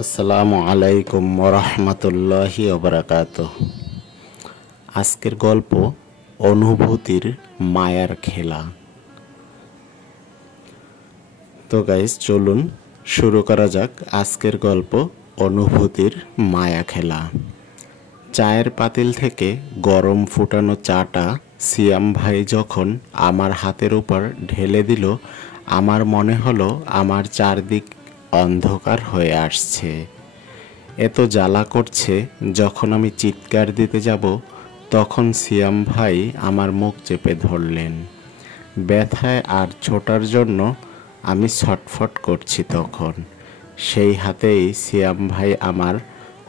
আসসালামু আলাইকুম ওরহমতুল্লাহি ওবারাকাতুহ। আজকের গল্প অনুভূতির মায়ার খেলা। তো গাইস, চলুন শুরু করা যাক আজকের গল্প অনুভূতির মায়া খেলা। চায়ের পাতিল থেকে গরম ফুটানো চাটা সিয়াম ভাই যখন আমার হাতের উপর ঢেলে দিল, আমার মনে হলো আমার চারদিক অন্ধকার হয়ে আসছে। এত জ্বালা করছে, যখন আমি চিৎকার দিতে যাব তখন সিয়াম ভাই আমার মুখ চেপে ধরলেন। ব্যথায় আর ছোটার জন্য আমি ছটফট করছি। তখন সেই হাতেই সিয়াম ভাই আমার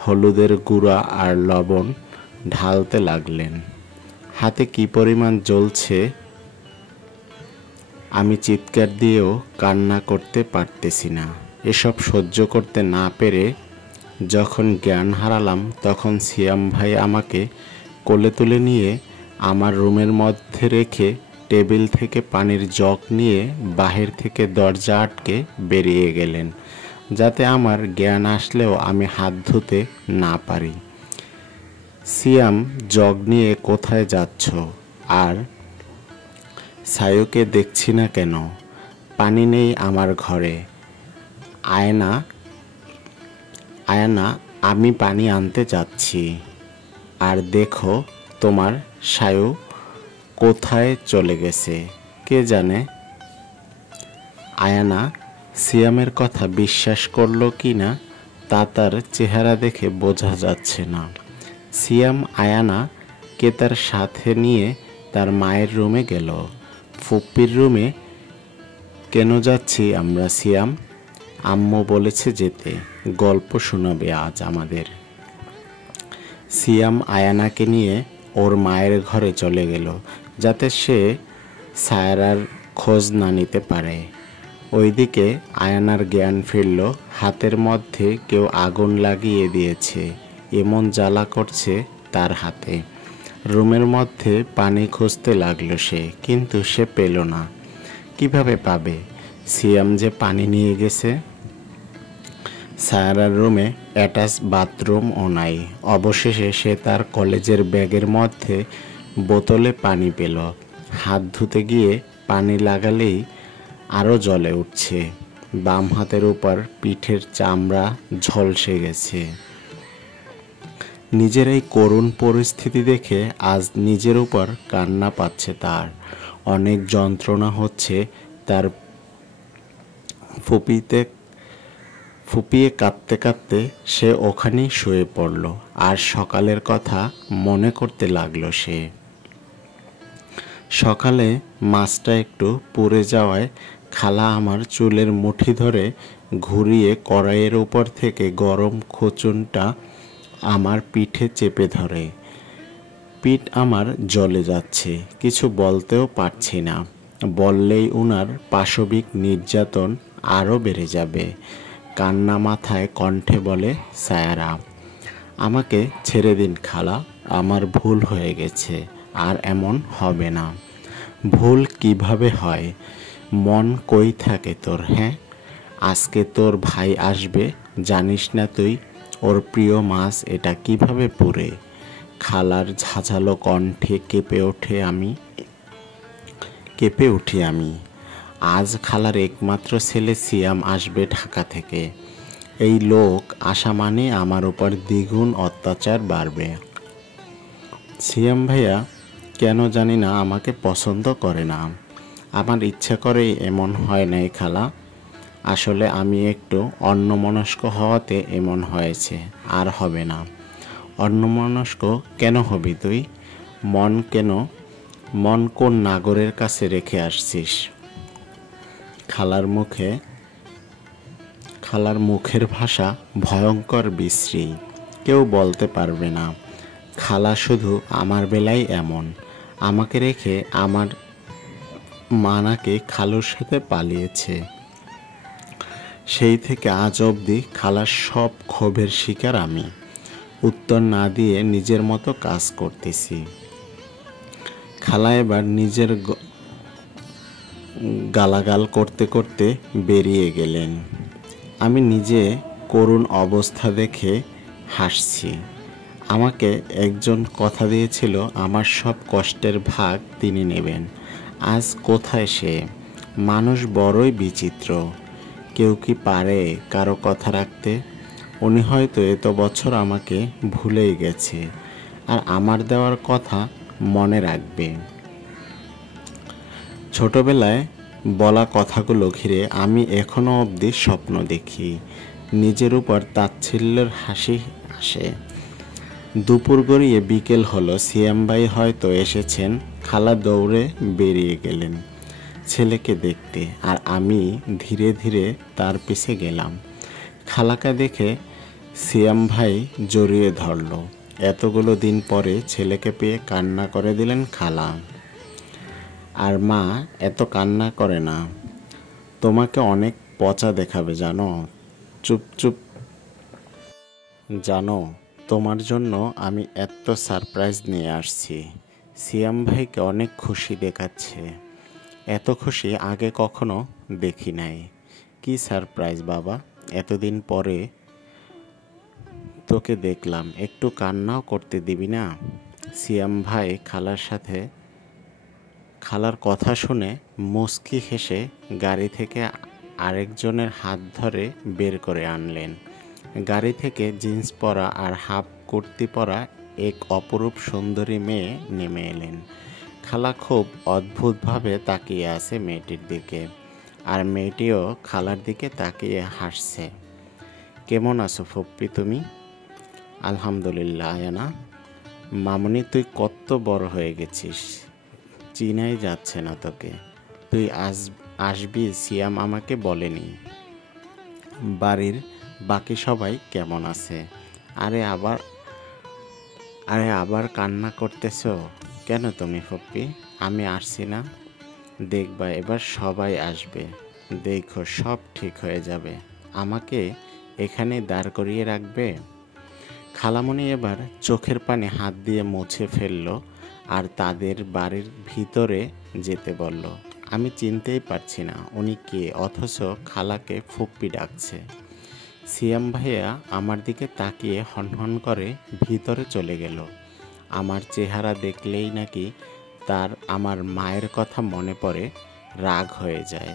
হলুদের গুঁড়া আর লবণ ঢালতে লাগলেন। হাতে কি পরিমাণ জ্বলছে আমি চিৎকার দিয়েও কান্না করতে পারতেছি না। এসব সহ্য করতে না পেরে যখন জ্ঞান হারালাম, তখন সিয়াম ভাই আমাকে কোলে তুলে নিয়ে আমার রুমের মধ্যে রেখে টেবিল থেকে পানির জগ নিয়ে বাহির থেকে দরজা আটকে বেরিয়ে গেলেন, যাতে আমার জ্ঞান আসলেও আমি হাত ধুতে না পারি। সিয়াম, জগ নিয়ে কোথায় যাচ্ছ? আর সায়ুকে দেখছি না কেন? পানি নেই আমার ঘরে। আয়না, আমি পানি আনতে যাচ্ছি। আর দেখো তোমার সায়ু কোথায় চলে গেছে কে জানে। আয়ানা সিয়ামের কথা বিশ্বাস করলো কি না তা তার চেহারা দেখে বোঝা যাচ্ছে না। সিয়াম আয়ানাকে তার সাথে নিয়ে তার মায়ের রুমে গেল। ফুপ্পির রুমে কেন যাচ্ছি আমরা সিয়াম? আম্মু বলেছে যেতে, গল্প শোনাবে আজ আমাদের। সিয়াম আয়ানাকে নিয়ে ওর মায়ের ঘরে চলে গেল, যাতে সে সায়রার খোঁজ না নিতে পারে। ওইদিকে আয়ানার জ্ঞান ফিরল। হাতের মধ্যে কেউ আগুন লাগিয়ে দিয়েছে, এমন জ্বালা করছে তার হাতে। রুমের মধ্যে পানি খুঁজতে লাগলো সে, কিন্তু সে পেল না। কিভাবে পাবে? সিয়াম যে পানি নিয়ে গেছে। সায়রার রুমে অ্যাটাচ বাথরুমও নাই। অবশেষে সে তার কলেজের ব্যাগের মধ্যে বোতলে পানি পেল। হাত ধুতে গিয়ে পানি লাগালেই আরও জ্বলে উঠছে। বাম হাতের উপর পিঠের চামড়া ঝলসে গেছে। নিজের এই করুণ পরিস্থিতি দেখে আজ নিজের উপর কান্না পাচ্ছে তার। অনেক যন্ত্রণা হচ্ছে তার। ফুপিয়ে কাঁদতে কাঁদতে সে ওখানেই শুয়ে পড়ল। আর সকালের কথা মনে করতে লাগলো সে। সকালে মাছটা একটু পুড়ে যাওয়ায় খালা আমার চুলের মুঠি ধরে ঘুরিয়ে কড়াইয়ের উপর থেকে গরম খুচুনটা আমার পিঠে চেপে ধরে। পিঠ আমার জ্বলে যাচ্ছে, কিছু বলতেও পারছি না। বললেই উনার পাশবিক নির্যাতন আরও বেড়ে যাবে। কান্না মাথায় কণ্ঠে বলে সায়রা, আমাকে ছেড়ে দিন খালা, আমার ভুল হয়ে গেছে, আর এমন হবে না। ভুল কিভাবে হয়? মন কই থাকে তোর? হ্যাঁ, আজকে তোর ভাই আসবে, জানিস না তুই? ওর প্রিয় মাছ এটা কিভাবে পুড়ে। খালার ঝাঁঝালো কণ্ঠে কেঁপে উঠি আমি। আজ খালার একমাত্র ছেলে সিয়াম আসবে ঢাকা থেকে। এই লোক আসা মানে আমার উপর দ্বিগুণ অত্যাচার বাড়বে। সিয়াম ভাইয়া কেন জানি না আমাকে পছন্দ করে না। আমার ইচ্ছা করেই এমন হয় নাই খালা। আসলে আমি একটু অন্যমনস্ক হওয়াতে এমন হয়েছে, আর হবে না। অন্যমনস্ক কেন হবি তুই? মন কোন নাগরের কাছে রেখে আসছিস? খালার মুখের ভাষা ভয়ঙ্কর বিশ্রী, কেউ বলতে পারবে না। খালা শুধু আমার বেলায় এমন। আমাকে রেখে আমার মা নাকি খালুর সাথে পালিয়েছে। সেই থেকে আজ অবধি খালার সব ক্ষোভের শিকার আমি। উত্তর না দিয়ে নিজের মতো কাজ করতেছি। খালা এবার নিজের গালাগাল করতে করতে বেরিয়ে গেলেন। আমি নিজে করুণ অবস্থা দেখে হাসছি। আমাকে একজন কথা দিয়েছিল আমার সব কষ্টের ভাগ তিনি নেবেন। আজ কোথায় সে? মানুষ বড়ই বিচিত্র। কেউ কি পারে কারো কথা রাখতে? উনি হয়তো এত বছর আমাকে ভুলেই গেছে, আর আমার দেওয়ার কথা মনে রাখবে। ছোটবেলায় বলা কথাগুলো ঘিরে আমি এখনো অবধি স্বপ্ন দেখি। নিজের উপর তাচ্ছিল্যের হাসি আসে। দুপুর গড়িয়ে বিকেল হলো। সিয়াম ভাই হয়তো এসেছেন। খালা দৌড়ে বেরিয়ে গেলেন ছেলেকে দেখতে, আর আমি ধীরে ধীরে তার পিছে গেলাম। খালাকে দেখে সিয়াম ভাই জড়িয়ে ধরল। এতগুলো দিন পরে ছেলেকে পেয়ে কান্না করে দিলেন খালা। আর মা এত কান্না করে না, তোমাকে অনেক পচা দেখাবে জানো। চুপ চুপ। জানো, তোমার জন্য আমি এত সারপ্রাইজ নিয়ে আসছি। সিয়াম ভাইকে অনেক খুশি দেখাচ্ছে। এত খুশি আগে কখনো দেখি নাই। কি সারপ্রাইজ বাবা, এতদিন পরে তোকে দেখলাম, একটু কান্নাও করতে দিবি না? সিয়াম ভাই খালার কথা শুনে মুচকি হেসে গাড়ি থেকে আরেকজনের হাত ধরে বের করে আনলেন। গাড়ি থেকে জিন্স পরা আর হাফ কুর্তি পরা এক অপরূপ সুন্দরী মেয়ে নেমে এলেন। খালা খুব অদ্ভুতভাবে তাকিয়ে আছে মেয়েটির দিকে, আর মেয়েটিও খালার দিকে তাকিয়ে হাসছে। কেমন আছো ফুপ্পি তুমি? আলহামদুলিল্লাহ আয়ানা। মামনি, তুই কত বড় হয়ে গেছিস, চিনাই যাচ্ছে না তোকে। তুই আসবি সিয়াম আমাকে বলেনি। বাড়ির বাকি সবাই কেমন আছে? আরে আবার কান্না করতেছ কেন তুমি ফুপ্পি? আমি আসছি না? দেখবা এবার সবাই আসবে, দেখো সব ঠিক হয়ে যাবে। আমাকে এখানে দাঁড় করিয়ে রাখবে? খালামণি এবার চোখের পানি হাত দিয়ে মুছে ফেলল আর তাদের বাড়ির ভিতরে যেতে বলল। আমি চিনতেই পারছি না উনি কে, অথচ খালাকে ফুপ্পি ডাকছে। সিয়াম ভাইয়া আমার দিকে তাকিয়ে হনহন করে ভিতরে চলে গেল। আমার চেহারা দেখলেই নাকি তার আমার মায়ের কথা মনে পড়ে, রাগ হয়ে যায়।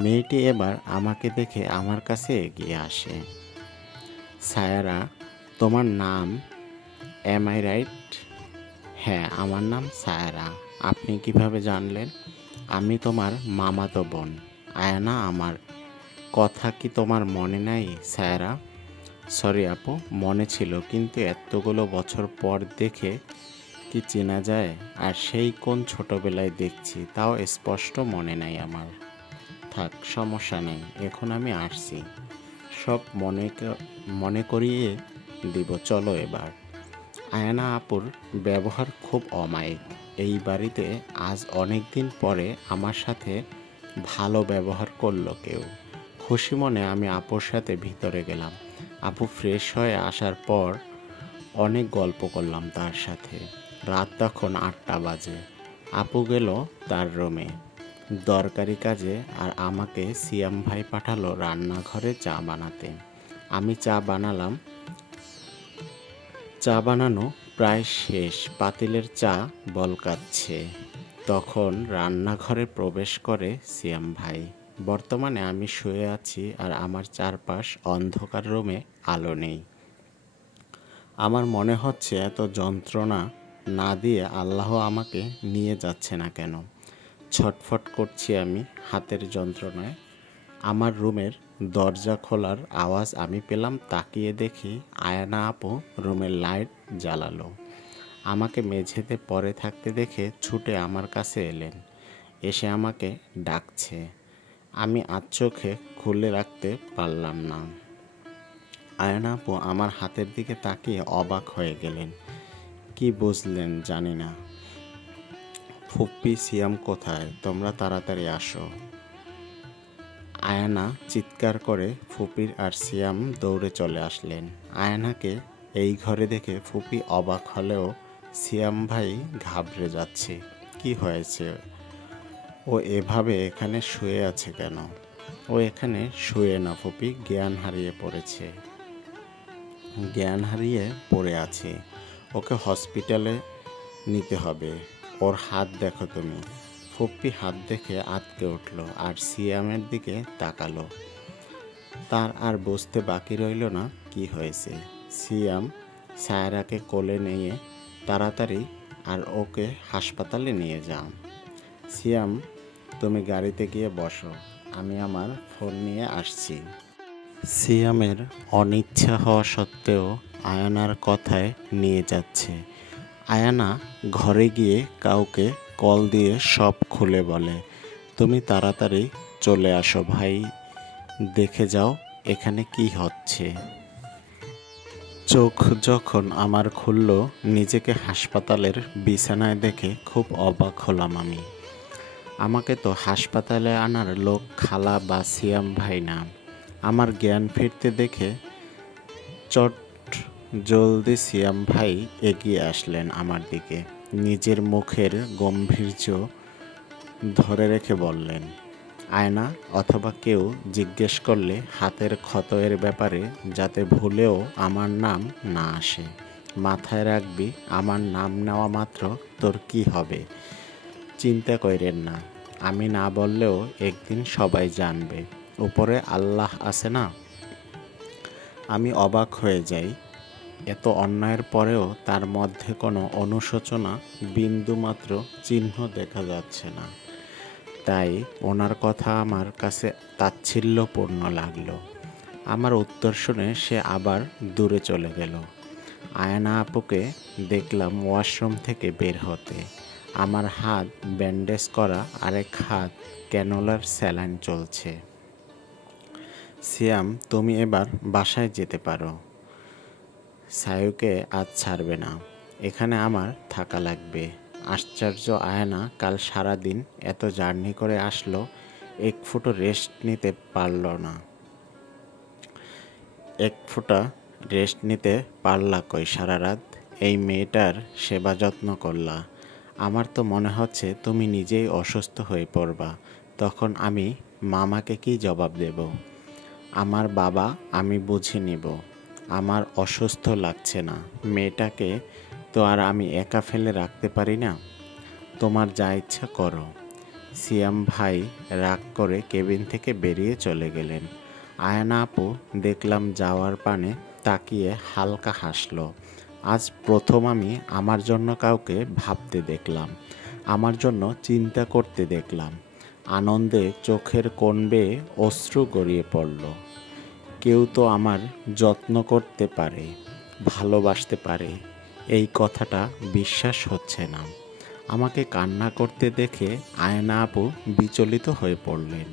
মেয়েটি এবার আমাকে দেখে আমার কাছে এগিয়ে আসে। সায়ারা, তোমার নাম, এম আই রাইট? হ্যাঁ, আমার নাম সায়ারা। আপনি কিভাবে জানলেন? আমি তোমার মামাতো বোন। আয়ানা আমার। কথা কি তোমার মনে নাই সায়ারা? সরি আপু, মনে ছিল, কিন্তু এতগুলো বছর পর দেখে কি চেনা যায়? আর সেই কোন ছোটবেলায় দেখছি, তাও স্পষ্ট মনে নাই আমার। থাক, সমস্যা নেই, এখন আমি আসছি, সব মনে করিয়ে দিব। চলো এবার। আয়ানা আপুর ব্যবহার খুব অমায়িক। এই বাড়িতে আজ অনেক দিন পরে আমার সাথে ভালো ব্যবহার করলো কেউ। খুশি মনে আমি আপুর সাথে ভিতরে গেলাম। আপু ফ্রেশ হয়ে আসার পর অনেক গল্প করলাম তার সাথে। রাত তখন 8টা বাজে। আপু গেল তার রুমে দরকারি কাজে, আর আমাকে সিয়াম ভাই পাঠালো রান্নাঘরে চা বানাতে। আমি চা বানালাম। চা বানানো প্রায় শেষ, পাতিলের চা বলকাচ্ছে। তখন রান্নাঘরে প্রবেশ করে সিয়াম ভাই। বর্তমানে আমি শুয়ে আছি আর আমার চারপাশ অন্ধকার, রুমে আলো নেই। আমার মনে হচ্ছে এত যন্ত্রণা না দিয়ে আল্লাহ আমাকে নিয়ে যাচ্ছে না কেন। ছটফট করছি আমি হাতের যন্ত্রণায়। আমার রুমের দরজা খোলার আওয়াজ আমি পেলাম। তাকিয়ে দেখি আয়ানা আপু রুমের লাইট জ্বালালো। আমাকে মেঝেতে পড়ে থাকতে দেখে ছুটে আমার কাছে এলেন। এসে আমাকে ডাকছে। আমি আধ চোখে খুলে রাখতে পারলাম না। আয়ানা আপু আমার হাতের দিকে তাকিয়ে অবাক হয়ে গেলেন। কি বুঝলেন জানি না। ফুপ্পি সিয়াম কোথায়? তোমরা তাড়াতাড়ি আসো। আয়ানা চিৎকার করে ফুপির আর সিয়াম দৌড়ে চলে আসলেন। আয়ানাকে এই ঘরে দেখে ফুপি অবাক হলেও সিয়াম ভাই ঘাবড়ে যাচ্ছে। কি হয়েছে? ও এভাবে এখানে শুয়ে আছে কেন? ও এখানে শুয়ে না ফুপি, জ্ঞান হারিয়ে পড়েছে, জ্ঞান হারিয়ে পড়ে আছে, ওকে হসপিটালে নিতে হবে। ওর হাত দেখো তুমি। ফুপ্পি হাত দেখে আঁতকে উঠল আর সিয়ামের দিকে তাকালো। তার আর বুঝতে বাকি রইল না কি হয়েছে। সিয়াম সায়রাকে কোলে নিয়ে তাড়াতাড়ি আর ওকে হাসপাতালে নিয়ে যাও। সিয়াম, তুমি গাড়িতে গিয়ে বসো, আমি আমার ফোন নিয়ে আসছি। সিয়ামের অনিচ্ছা হওয়া সত্ত্বেও আয়ানার কথায় নিয়ে যাচ্ছে। আয়ানা ঘরে গিয়ে কাউকে কল দিয়ে সব খুলে বলে, তুমি তাড়াতাড়ি চলে আসো ভাই, দেখে যাও এখানে কি হচ্ছে। চোখ যখন আমার খুলল, নিজেকে হাসপাতালের বিছানায় দেখে খুব অবাক হলাম আমি। আমাকে তো হাসপাতালে আনার লোক খালা বা সিয়াম ভাই না। আমার জ্ঞান ফিরতে দেখে চট জলদি সিয়াম ভাই এগিয়ে আসলেন আমার দিকে। নিজের মুখের গম্ভীর্য ধরে রেখে বললেন, আয়না অথবা কেউ জিজ্ঞেস করলে হাতের ক্ষতের ব্যাপারে যাতে ভুলেও আমার নাম না আসে। মাথায় রাখবি, আমার নাম নেওয়া মাত্র তোর কি হবে। চিন্তা কইরেন না, আমি না বললেও একদিন সবাই জানবে। উপরে আল্লাহ আছে না। আমি অবাক হয়ে যাই, এত অন্যায়ের পরেও তার মধ্যে কোনো অনুশোচনা, বিন্দুমাত্র চিহ্ন দেখা যাচ্ছে না। তাই ওনার কথা আমার কাছে তাচ্ছিল্যপূর্ণ লাগলো। আমার উত্তর শুনে সে আবার দূরে চলে গেল। আয়না আপুকে দেখলাম ওয়াশরুম থেকে বের হতে। আমার হাত ব্যান্ডেজ করা, আরেক হাত ক্যানোলার স্যালাইন চলছে। সিয়াম, তুমি এবার বাসায় যেতে পারো। সায়ুকে আজ ছাড়বে না, এখানে আমার থাকা লাগবে। আশ্চর্য, আয়না কাল সারাদিন এত জার্নি করে আসলো, এক ফুটো রেস্ট নিতে পারল না। এক ফোঁটা রেস্ট নিতে পারলা কই সারা রাত? এই মেয়েটার সেবা যত্ন করলা। আমার তো মনে হচ্ছে তুমি নিজেই অসুস্থ হয়ে পড়বা। তখন আমি মামাকে কি জবাব দেব? আমার বাবা, আমি বুঝে নিব। আমার অসুস্থ লাগছে না, মেয়েটাকে তো আর আমি একা ফেলে রাখতে পারি না। তোমার যা ইচ্ছা করো। সিয়াম ভাই রাগ করে কেবিন থেকে বেরিয়ে চলে গেলেন। আয়না আপু দেখলাম যাওয়ার পানে তাকিয়ে হালকা হাসলো। আজ প্রথম আমি আমার জন্য কাউকে ভাবতে দেখলাম, আমার জন্য চিন্তা করতে দেখলাম। আনন্দে চোখের কোণ বেয়ে অশ্রু গড়িয়ে পড়ল। কেউ তো আমার যত্ন করতে পারে, ভালোবাসতে পারে, এই কথাটা বিশ্বাস হচ্ছে না। আমাকে কান্না করতে দেখে আয়না আপু বিচলিত হয়ে পড়লেন।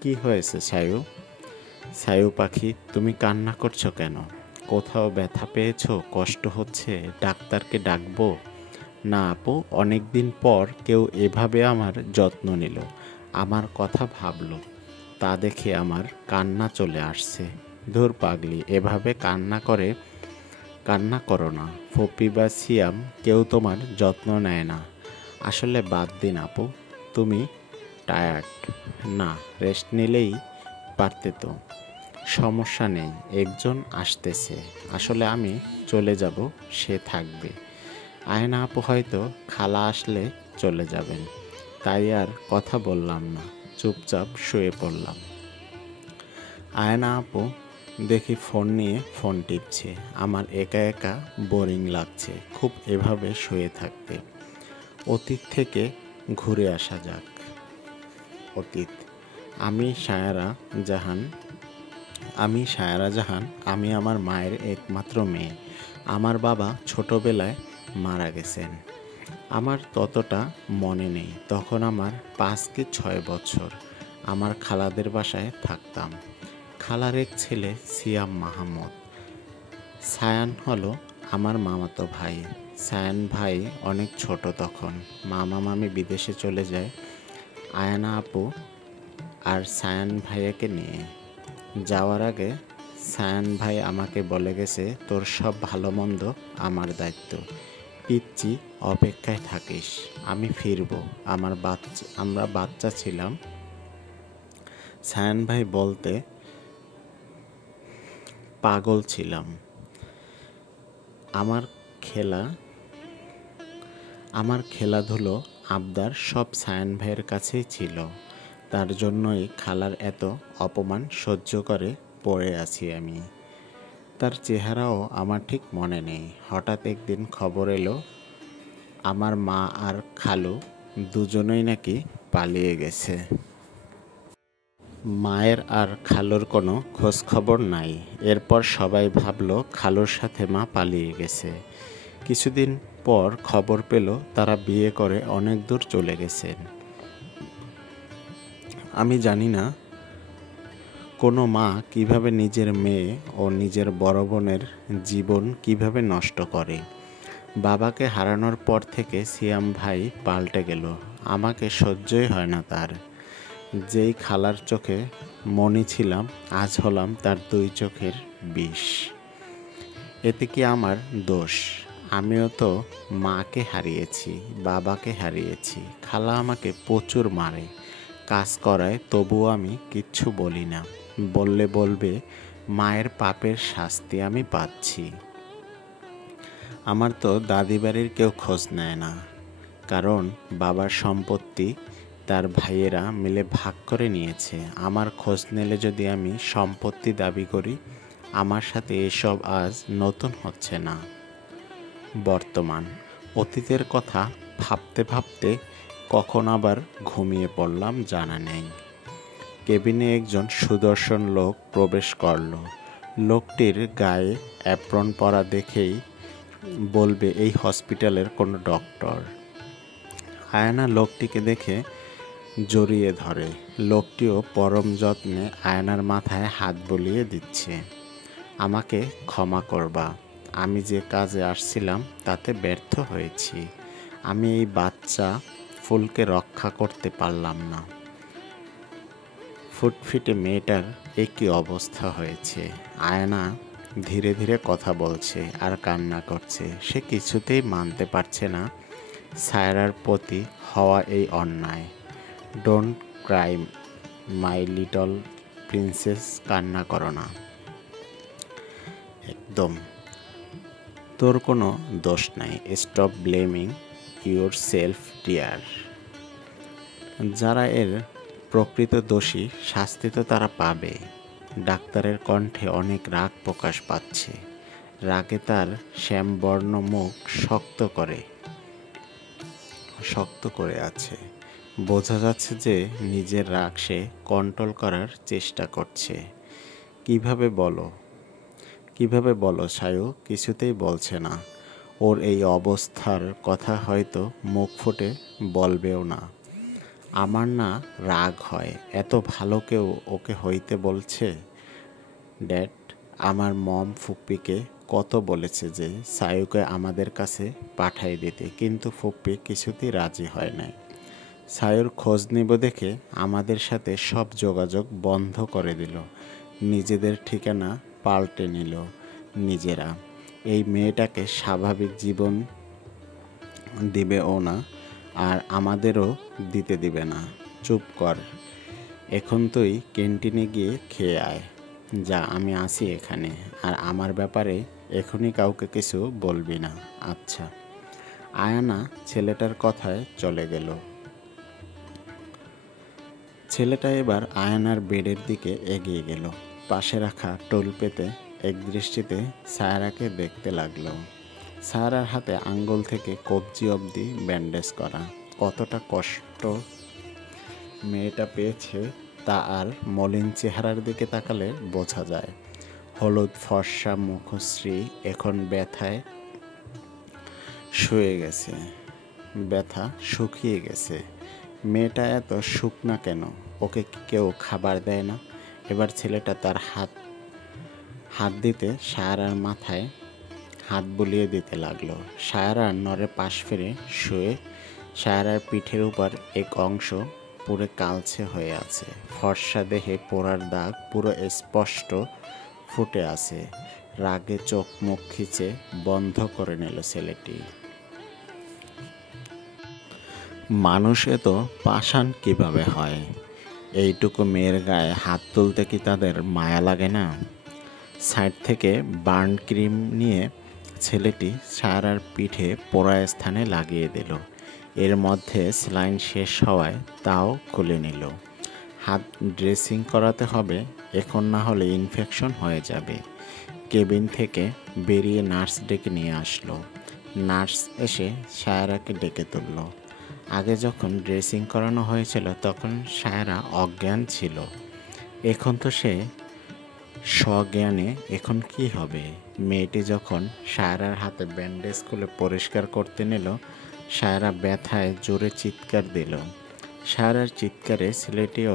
কি হয়েছে সায়ু? সায়ু পাখি, তুমি কান্না করছো কেন? কোথাও ব্যথা পেয়েছো, কষ্ট হচ্ছে, ডাক্তারকে ডাকবো? না আপু, অনেক দিন পর কেউ এভাবে আমার যত্ন নিল, আমার কথা ভাবলো, তা দেখে আমার কান্না চলে আসছে। ধুর পাগলি, এভাবে কান্না করো না। ফপি বা সিয়াম কেউ তোমার যত্ন নেয় না। আসলে বাদ দিন আপু, তুমি টায়ার্ড না, রেস্ট নিলেই পারতে তো। সমস্যা নেই, একজন আসতেছে। আসলে আমি চলে যাব, সে থাকবে। আয়না আপু হয়তো খালা আসলে চলে যাবেন, তাই আর কথা বললাম না, চুপচাপ শুয়ে পড়লাম। আয়না আপু দেখি ফোন নিয়ে ফোন টিপছে। আমার একা একা বোরিং লাগছে খুব এভাবে শুয়ে থাকতে। অতীত থেকে ঘুরে আসা যাক। অতীত। আমি সায়রা জাহান, আমি আমার মায়ের একমাত্র মেয়ে। আমার বাবা ছোটবেলায় মারা গেছেন। আমার ততটা মনে নেই, তখন আমার 5 কি 6 বছর। আমার খালাদের বাসায় থাকতাম। খালার এক ছেলে সিয়াম মাহমুদ। সায়ান হলো আমার মামাতো ভাই। সায়ান ভাই অনেক ছোট তখন, মামা মামি বিদেশে চলে যায় আয়না আপু আর সায়ান ভাইয়াকে নিয়ে। যাওয়ার আগে সায়ান ভাই আমাকে বলে গেছে, তোর সব ভালো মন্দ আমার দায়িত্ব। পিচ্চি, অপেক্ষায় থাকিস, আমি ফিরবো। আমরা বাচ্চা ছিলাম। সায়ান ভাই বলতে পাগল ছিলাম। আমার খেলা আমার খেলাধুলো আবদার সব সায়ান ভাইয়ের কাছেই ছিল। তার জন্যই খালার এত অপমান সহ্য করে পড়ে আছি আমি। তার চেহারাও আমার ঠিক মনে নেই। হঠাৎ একদিন খবর এলো আমার মা আর খালু দুজনেই নাকি পালিয়ে গেছে। মায়ের আর খালুর কোনো খোঁজ খবর নাই। এরপর সবাই ভাবলো খালুর সাথে মা পালিয়ে গেছে। কিছুদিন পর খবর পেল তারা বিয়ে করে অনেক দূর চলে গেছেন। আমি জানি না কোনো মা কিভাবে নিজের মেয়ে ও নিজের বড় বোনের জীবন কিভাবে নষ্ট করে। বাবাকে হারানোর পর থেকে সিয়াম ভাই পাল্টে গেল। আমাকে সহ্যই হয় না তার। যেই খালার চোখে মণি ছিলাম, আজ হলাম তার দুই চোখের বিষ। এতে কি আমার দোষ? আমিও তো মাকে হারিয়েছি, বাবাকে হারিয়েছি। খালা আমাকে প্রচুর মারে, কাজ করায়, তবুও আমি কিচ্ছু বলি না। বললে বলবে মায়ের পাপের শাস্তি আমি পাচ্ছি। আমার তো দাদি বাড়ির কেউ খোঁজ নেয় না, কারণ বাবার সম্পত্তি তার ভাইয়েরা মিলে ভাগ করে নিয়েছে। আমার খোঁজ নিলে যদি আমি সম্পত্তি দাবি করি, আমার সাথে এসব আজ নতুন হচ্ছে না, বর্তমান। অতীতের কথা ভাবতে ভাবতে কখন আবার ঘুমিয়ে পড়লাম জানা নেই। কেবিনে একজন সুদর্শন লোক প্রবেশ করল। লোকটির গায়ে অ্যাপ্রন পরা দেখেই বলবে এই হসপিটালের কোনো ডক্টর। আয়না লোকটিকে দেখে জড়িয়ে ধরে। লোকটিও পরম যত্নে আয়নার মাথায় হাত বুলিয়ে দিচ্ছে। আমাকে ক্ষমা করবা, আমি যে কাজে আসছিলাম তাতে ব্যর্থ হয়েছি। আমি এই বাচ্চা ফুলকে রক্ষা করতে পারলাম না। ফুটফিটে মেয়েটার একই অবস্থা হয়েছে। আয়না ধীরে ধীরে কথা বলছে আর কান্না করছে। সে কিছুতেই মানতে পারছে না সায়রার প্রতি হওয়া এই অন্যায়। Don't cry my little princess, কান্না করো না। একদম তোর কোনো দোষ নাই। Stop blaming yourself dear. যারা এর প্রকৃত দোষী, শাস্তি তো তারা পাবে। ডাক্তারের কণ্ঠে অনেক রাগ প্রকাশ পাচ্ছে। রাগে তার শ্যামবর্ণ মুখ শক্ত করে আছে। বোঝা যাচ্ছে যে নিজের রাগ সে কন্ট্রোল করার চেষ্টা করছে। কিভাবে বলো সায়ু? কিছুতেই বলছে না। ওর এই অবস্থার কথা হয়তো মুখ ফুটে বলবেও না। আমার না রাগ হয়, এত ভালো কেউ ওকে হইতে বলছে। ড্যাড, আমার মম ফুপ্পিকে কত বলেছে যে সায়ুকে আমাদের কাছে পাঠাই দিতে, কিন্তু ফুপ্পি কিছুতেই রাজি হয় নাই। সায়ুর খোঁজ নিব দেখে আমাদের সাথে সব যোগাযোগ বন্ধ করে দিল। নিজেদের ঠিকানা পাল্টে নিল নিজেরা। এই মেয়েটাকে স্বাভাবিক জীবন দিবেও না, আর আমাদেরও দিতে দিবে না। চুপ কর, এখন তুই ক্যান্টিনে গিয়ে খেয়ে আয়। যা, আমি আসি এখানে। আর আমার ব্যাপারে এখনই কাউকে কিছু বলবি না, আচ্ছা? আয়ানা ছেলেটার কথায় চলে গেল। ছেলেটা এবার আয়ানার বেডের দিকে এগিয়ে গেল। পাশে রাখা টোল পেতে একদৃষ্টিতে সায়রাকে দেখতে লাগলো। সায়রার হাতে আঙ্গুল থেকে কবজি অবধি ব্যান্ডেজ করা। কতটা কষ্ট মেয়েটা পেয়েছে তা আর মলিন চেহারার দিকে তাকালে বোঝা যায়। হলুদ ফর্সা মুখশ্রী এখন ব্যথায় ব্যথা শুকিয়ে গেছে। মেয়েটা এত শুকনা কেন? ওকে কেউ খাবার দেয় না? এবার ছেলেটা তার হাত দিতে সায়রার মাথায় হাত বুলিয়ে দিতে লাগলো। সায়রার নড়ে পাশ ফিরে শুয়ে সায়রার পিঠের উপর এক অংশ পুরো কালচে হয়ে আছে। ফর্সা দেহে পোড়ার দাগ পুরো স্পষ্ট ফুটে আছে। রাগে চোখ মুখ খিচে বন্ধ করে নিল ছেলেটি। মানুষ এত পাষাণ কিভাবে হয়? এইটুকু মেয়ের গায়ে হাত তুলতে কি তাদের মায়া লাগে না? সাইড থেকে বার্ন ক্রিম নিয়ে ছেলেটি সায়রার পিঠে পোড়া স্থানে লাগিয়ে দিল। এর মধ্যে স্যালাইন শেষ হওয়ায় তাও খুলে নিল। হাত ড্রেসিং করাতে হবে, এখন না হলে ইনফেকশন হয়ে যাবে। কেবিন থেকে বেরিয়ে নার্স ডেকে নিয়ে আসলো। নার্স এসে সায়রাকে ডেকে তুলল। আগে যখন ড্রেসিং করানো হয়েছিল তখন সায়রা অজ্ঞান ছিল, এখন তো সে সজ্ঞানে। এখন কি হবে? মেয়েটি যখন সায়রার হাতে ব্যান্ডেজ খুলে পরিষ্কার করতে নিল, সায়রা ব্যথায় জোরে চিৎকার দিল। সায়রার চিৎকারে ছেলেটিও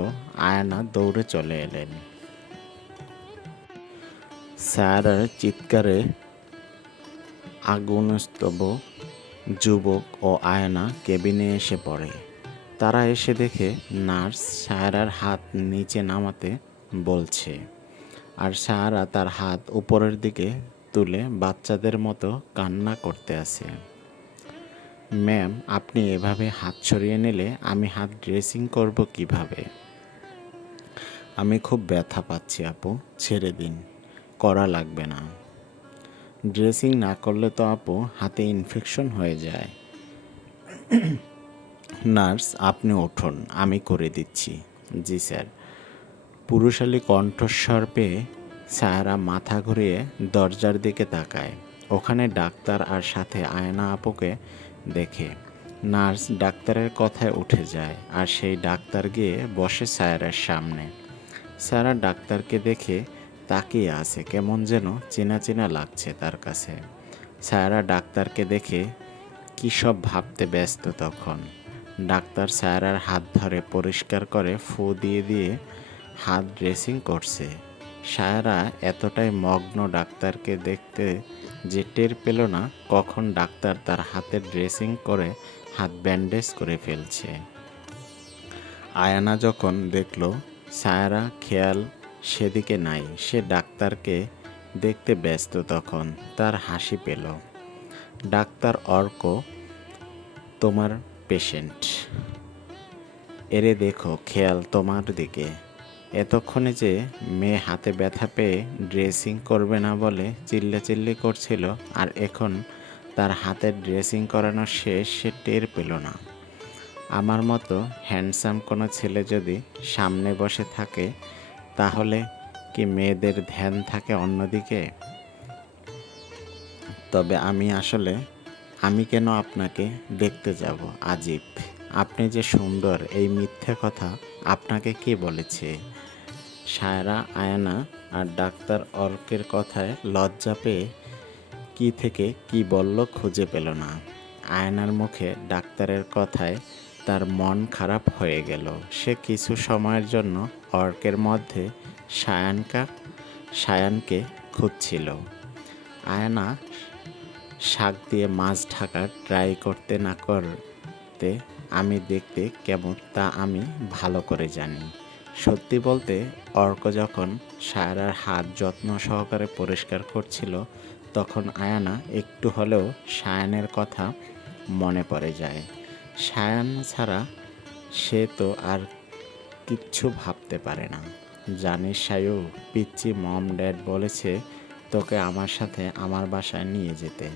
আয়না দৌড়ে চলে এলেন। সায়রার চিৎকারে আগুনস্তব যুবক ও আয়না কেবিনে এসে পড়ে। তারা এসে দেখে নার্স সায়রার হাত নিচে নামাতে বলছে, আর সায়রা তার হাত উপরের দিকে তুলে বাচ্চাদের মতো কান্না করতে আছে। ম্যাম, আপনি এভাবে হাত সরিয়ে নিলে আমি হাত ড্রেসিং করব কিভাবে? আমি খুব ব্যথা পাচ্ছি আপু, ছেড়ে দিন, করা লাগবে না। ড্রেসিং না করলে তো আপু হাতে ইনফেকশন হয়ে যায়। নার্স, আপনি উঠুন, আমি করে দিচ্ছি। জি স্যার। পুরুষালী কণ্ঠস্বর পেয়ে সায়রা মাথা ঘুরিয়ে দরজার দিকে তাকায়। ওখানে ডাক্তার আর সাথে আয়না আপুকে দেখে নার্স ডাক্তারের কথায় উঠে যায়, আর সেই ডাক্তার গিয়ে বসে সায়রার সামনে। সায়রা ডাক্তারকে দেখে তাকিয়ে আছে, কেমন যেন চেনা চেনা লাগছে তার কাছে। সায়রা ডাক্তারকে দেখে কী সব ভাবতে ব্যস্ত তখন। ডাক্তার সায়রার হাত ধরে পরিষ্কার করে ফু দিয়ে দিয়ে হাত ড্রেসিং করছে। সায়রা এতটাই মগ্ন ডাক্তারকে দেখতে যে টের পেল না কখন ডাক্তার তার হাতে ড্রেসিং করে হাত ব্যান্ডেজ করে ফেলছে। আয়না যখন দেখল সায়রা খেয়াল সেদিকে নাই, সে ডাক্তারকে দেখতে ব্যস্ত, তখন তার হাসি পেল। ডাক্তার অর্ক, তোমার পেশেন্ট, এরে দেখো, খেয়াল তোমার দিকে। এতক্ষণে যে মেয়ে হাতে ব্যথা পেয়ে ড্রেসিং করবে না বলে চিল্লাচিল্লি করছিল, আর এখন তার হাতের ড্রেসিং করানো শেষ, সে টের পেল না। আমার মতো হ্যান্ডসাম কোনো ছেলে যদি সামনে বসে থাকে তাহলে কি মেয়েদের ধ্যান থাকে অন্যদিকে? তবে আমি কেন আপনাকে দেখতে যাব? আজীব, আপনি যে সুন্দর, এই মিথ্যে কথা আপনাকে কে বলেছে? সায়রা আয়না আর ডাক্তার অর্কের কথায় লজ্জা পেয়ে কি থেকে কি বলল খুঁজে পেল না। আয়নার মুখে ডাক্তারের কথায় তার মন খারাপ হয়ে গেল। সে কিছু সময়ের জন্য অর্কের মধ্যে সায়ানকে খুঁজছিল। আয়না শাক দিয়ে মাছ ঢাকা ট্রাই করতে না করতে আমি দেখতে কেমন তা আমি ভালো করে জানি। সত্যি বলতে, অর্ক যখন সায়রার হাত যত্ন সহকারে পরিষ্কার করছিল তখন আয়না একটু হলেও সায়ানের কথা মনে পড়ে যায়। সায়ান ছাড়া সে তো আর কিচ্ছু ভাবতে পারে না। জানিস সায়ু, পিচ্চি মম ড্যাড বলেছে তোকে আমার সাথে আমার বাসায় নিয়ে যেতে।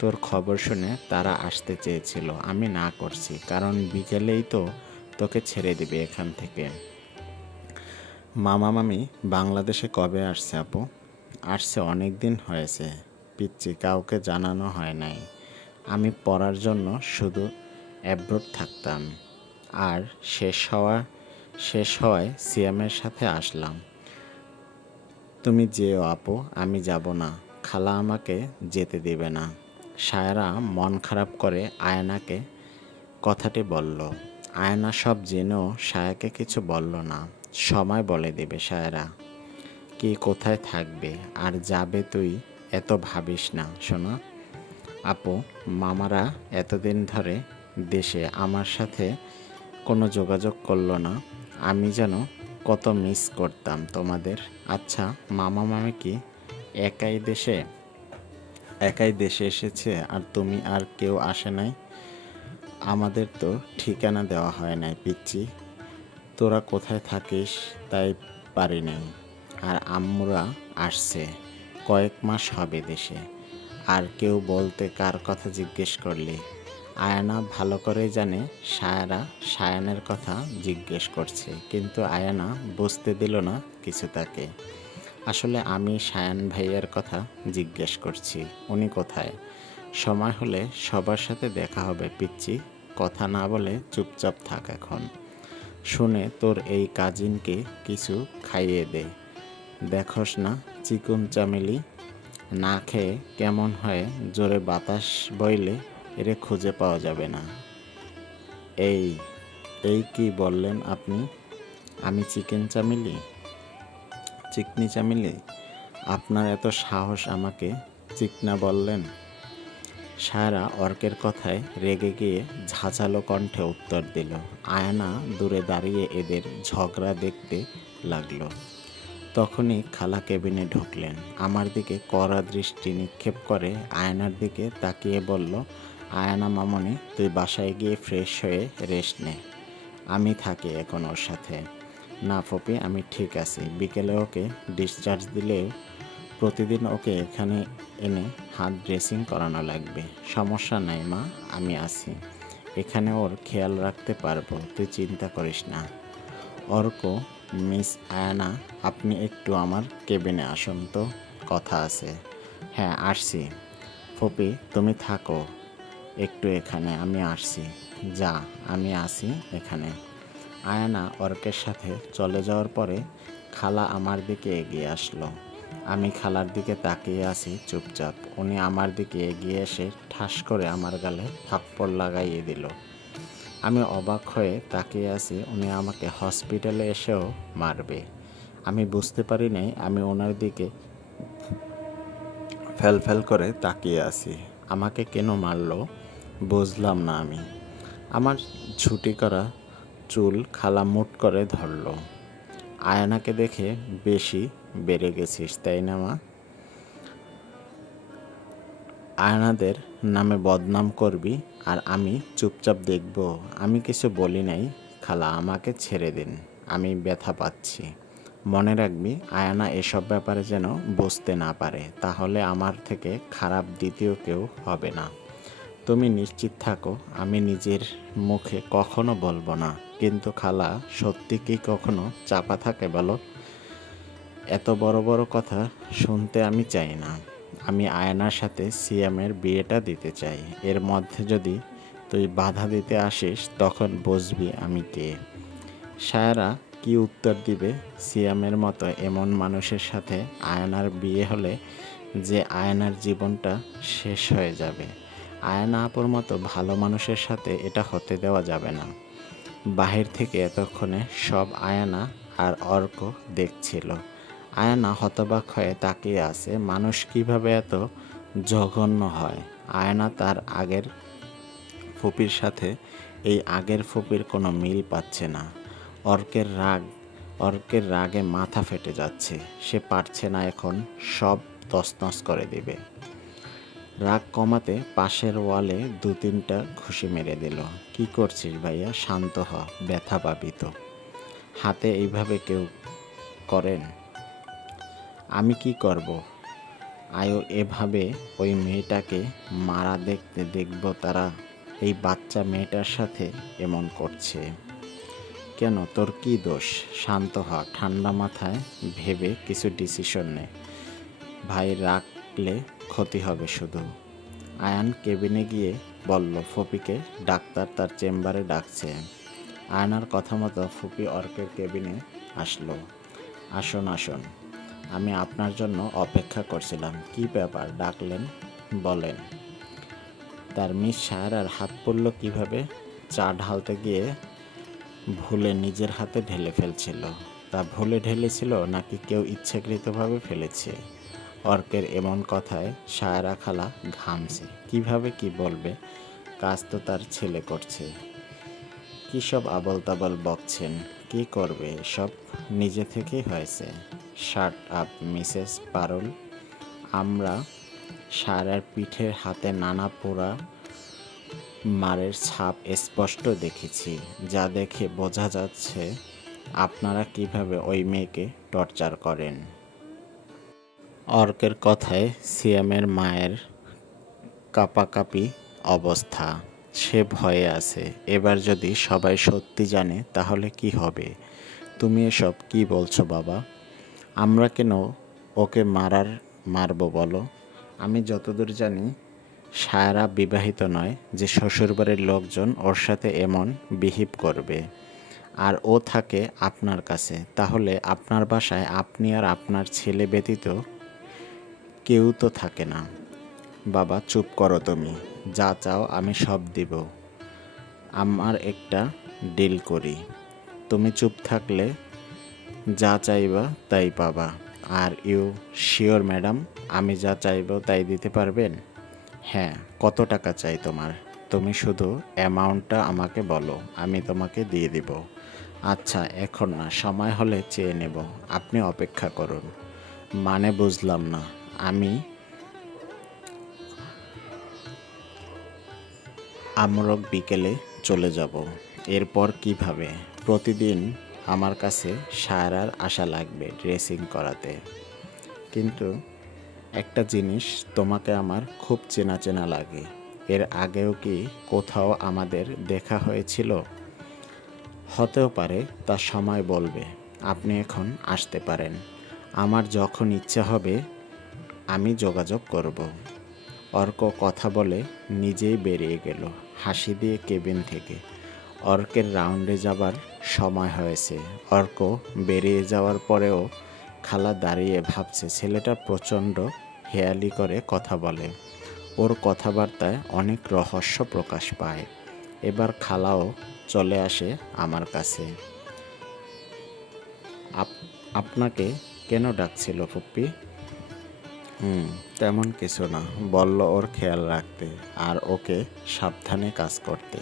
তোর খবর শুনে তারা আসতে চেয়েছিল, আমি না করছি, কারণ বিকেলেই তো তোকে ছেড়ে দেবে এখান থেকে। মামা মামি বাংলাদেশে কবে আসছে আপু? আসছে অনেক দিন হয়েছে পিচ্চি, কাউকে জানানো হয় নাই। আমি পড়ার জন্য শুধু অ্যাব্রোড থাকতাম, আর শেষ হওয়ায় সিয়ামের সাথে আসলাম। তুমি যেও আপু, আমি যাব না, খালা আমাকে যেতে দেবে না। সায়রা মন খারাপ করে আয়নাকে কথাটি বলল। আয়না সব জেনেও সায়াকে কিছু বলল না। সময় বলে দেবে সায়রা, কে কোথায় থাকবে আর যাবে, তুই এত ভাবিস না শোনা। আপু, মামারা এতদিন ধরে দেশে, আমার সাথে কোনো যোগাযোগ করলো না। আমি যেন কত মিস করতাম তোমাদের। আচ্ছা, মামা মামি কি একাই দেশে এসেছে, আর তুমি আর কেউ আসে নাই? আমাদের তো ঠিকানা দেওয়া হয় নাই পিচ্চি, তোরা কোথায় থাকিস তাই পারি নাই। আর আম্মুরা আসছে, কয়েক মাস হবে দেশে। আর কেউ বলতে কার কথা জিজ্ঞেস করলি? আয়ানা ভালো করেই জানে সায়ারা সায়ানের কথা জিজ্ঞেস করছে, কিন্তু আয়ানা বুঝতে দিল না কিছু তাকে। আসলে আমি সায়ান ভাইয়ের কথা জিজ্ঞেস করছি, উনি কোথায়? সময় হলে সবার সাথে দেখা হবে পিচ্চি, কথা না বলে চুপচাপ থাক এখন। শুনে তোর এই কাজিনকে কিছু খাইয়ে দে। দেখোস না চিকুন চামেলি না খেয়ে কেমন হয়, জোরে বাতাস বইলে এরে খুঁজে পাওয়া যাবে না। এই এই কি বললেন আপনি? আমি চিকেন চামেলি, চিকনি চামেলি? আপনার এত সাহস আমাকে চিকনা বললেন? সায়রা অর্কের কথায় রেগে গিয়ে ঝাঁঝালো কণ্ঠে উত্তর দিল। আয়না দূরে দাঁড়িয়ে এদের ঝগড়া দেখতে লাগলো। তখনই খালা কেবিনে ঢুকলেন। আমার দিকে কড়া দৃষ্টি নিক্ষেপ করে আয়নার দিকে তাকিয়ে বলল, আয়না মামনি, তুই বাসায় গিয়ে ফ্রেশ হয়ে রেস্ট নে, আমি থাকি এখন ওর সাথে। না ফপি, আমি ঠিক আছি, বিকেলে ওকে ডিসচার্জ দিলেও প্রতিদিন ওকে এখানে এনে হাত ড্রেসিং করানো লাগবে। সমস্যা নাই মা, আমি আছি এখানে, ওর খেয়াল রাখতে পারবো, তুই চিন্তা করিস না। অর্ক, মিস আয়ানা, আপনি একটু আমার কেবিনে আসুন তো, কথা আছে। হ্যাঁ আসছি। ফপি তুমি থাকো একটু এখানে, আমি আসছি। যা, আমি আসি এখানে। আয়ানা অর্কের সাথে চলে যাওয়ার পরে খালা আমার দিকে এগিয়ে আসলো। আমি খালার দিকে তাকিয়ে আছি চুপচাপ। উনি আমার দিকে এগিয়ে এসে ঠাস করে আমার গালে থাপ্পড় লাগাইয়ে দিল। আমি অবাক হয়ে তাকিয়ে আছি, উনি আমাকে হসপিটালে এসেও মারবে। আমি বুঝতে পারি নাই, আমি ওনার দিকে ফ্যাল করে তাকিয়ে আছি। আমাকে কেন মারলো বুঝলাম না আমি। আমার ছুটি করা চুল খালা মুট করে ধরলো। আয়নাকে দেখে বেশি বেড়ে গেছিস তাই না মা? আয়নাদের নামে বদনাম করবি আর আমি চুপচাপ দেখব? আমি কিছু বলি নাই খালা, আমাকে ছেড়ে দিন, আমি ব্যথা পাচ্ছি। মনে রাখবি আয়না এসব ব্যাপারে যেন বুঝতে না পারে, তাহলে আমার থেকে খারাপ দ্বিতীয় কেউ হবে না। তুমি নিশ্চিত থাকো, আমি নিজের মুখে কখনো বলবো না। কিন্তু খালা, সত্যি কি কখনো চাপা থাকে বলো? এত বড় বড় কথা শুনতে আমি চাই না। আমি আয়নার সাথে সিয়ামের বিয়েটা দিতে চাই। এর মধ্যে যদি তুই বাধা দিতে আসিস তখন বুঝবি আমি কে। সায়রা কি উত্তর দিবে? সিয়ামের মতো এমন মানুষের সাথে আয়নার বিয়ে হলে যে আয়নার জীবনটা শেষ হয়ে যাবে। আয়না আপুর মতো ভালো মানুষের সাথে এটা হতে দেওয়া যাবে না। বাহির থেকে এতক্ষণে সব আয়না আর অর্ক দেখছিল। আয়না হতবাক হয়ে তাকিয়ে আছে, মানুষ কিভাবে এত জঘন্য হয়। আয়না তার আগের ফুপির সাথে এই আগের ফুপির কোনো মিল পাচ্ছে না। অর্কের রাগে মাথা ফেটে যাচ্ছে। সে পারছে না, এখন সব তছনছ করে দিবে। রাগ কমাতে পাশের ওয়ালে 2-3টা ঘুষি মেরে দিল। কি করছিস ভাইয়া, শান্ত হ, ব্যথা পাবি তো। হাতে এইভাবে কেউ করেন? আমি কি করব? আয়ো এভাবে ওই মেয়েটাকে মারা দেখব তারা এই বাচ্চা মেয়েটার সাথে এমন করছে কেন? তোর কি দোষ? শান্ত হ, ঠান্ডা মাথায় ভেবে কিছু ডিসিশন নে। ভাই রাখলে ক্ষতি হবে শুধু। আয়ান কেবিনে গিয়ে বলল ফুপিকে ডাক্তার তার চেম্বারে ডাকছে। আয়নার কথা মতো ফুপি অর্কের কেবিনে আসলো। আসুন আসুন, আমি আপনার জন্য অপেক্ষা করছিলাম। কি ব্যাপার ডাকলেন, বলেন। তার মিস সায়রার হাত পড়ল কিভাবে? চা ঢালতে গিয়ে ভুলে নিজের হাতে ঢেলে ফেলছিল। তা ভুলে ঢেলেছিল নাকি কেউ ইচ্ছাকৃতভাবে ফেলেছে? অর্কের এমন কথায় সায়রা খালা ঘামছে। কিভাবে কি বলবে? কাজ তো তার ছেলে করছে। কী সব আবল তাবল বকছেন? কি করবে সব? নিজে থেকেই হয়েছে। শার্ট আপ মিসেস পারুল। আমরা সায়রার পিঠের হাতে নানা পোড়া মারের ছাপ স্পষ্ট দেখেছি, যা দেখে বোঝা যাচ্ছে আপনারা কিভাবে ওই মেয়েকে টর্চার করেন। অর্কের কথায় সিয়ামের মায়ের কাঁপাকাঁপি অবস্থা। সে ভয়ে আছে, এবার যদি সবাই সত্যি জানে তাহলে কি হবে। তুমি এসব কি বলছো বাবা? আমরা কেন ওকে মারবো বলো? আমি যতদূর জানি সায়রা বিবাহিত নয় যে শ্বশুরবাড়ির লোকজন ওর সাথে এমন বিহেভ করবে। আর ও থাকে আপনার কাছে, তাহলে আপনার বাসায় আপনি আর আপনার ছেলে ব্যতীত কেউ তো থাকে না। বাবা চুপ করো, তুমি যা চাও আমি সব দিব। আমার একটা ডিল করি, তুমি চুপ থাকলে যা চাইবা তাই পাবা। আর ইউ শিওর ম্যাডাম, আমি যা চাইব তাই দিতে পারবেন? হ্যাঁ, কত টাকা চাই তোমার? তুমি শুধু অ্যামাউন্টটা আমাকে বলো, আমি তোমাকে দিয়ে দিব। আচ্ছা, এখন না, সময় হলে চেয়ে নেব। আপনি অপেক্ষা করুন। মানে বুঝলাম না। আমরা বিকেলে চলে যাব। এরপর কিভাবে? প্রতিদিন আমার কাছে সায়রার আশা লাগবে ড্রেসিং করাতে। কিন্তু একটা জিনিস তোমাকে আমার খুব চেনা চেনা লাগে। এর আগেও কি কোথাও আমাদের দেখা হয়েছিল? হতেও পারে, তা সময় বলবে। আপনি এখন আসতে পারেন। আমার যখন ইচ্ছা হবে আমি যোগাযোগ করব। অর্ক কথা বলে নিজেই বেরিয়ে গেল হাসি দিয়ে কেবিন থেকে। অর্কের রাউন্ডে যাবার সময় হয়েছে। অর্ক বেরিয়ে যাওয়ার পরেও খালা দাঁড়িয়ে ভাবছে, ছেলেটা প্রচণ্ড হেয়ালি করে কথা বলে, ওর কথাবার্তায় অনেক রহস্য প্রকাশ পায়। এবার খালাও চলে আসে আমার কাছে। আপনাকে কেন ডাকছিল ফুপ্পি? তেমন কিছু না, বলল ওর খেয়াল রাখতে আর ওকে সাবধানে কাজ করতে।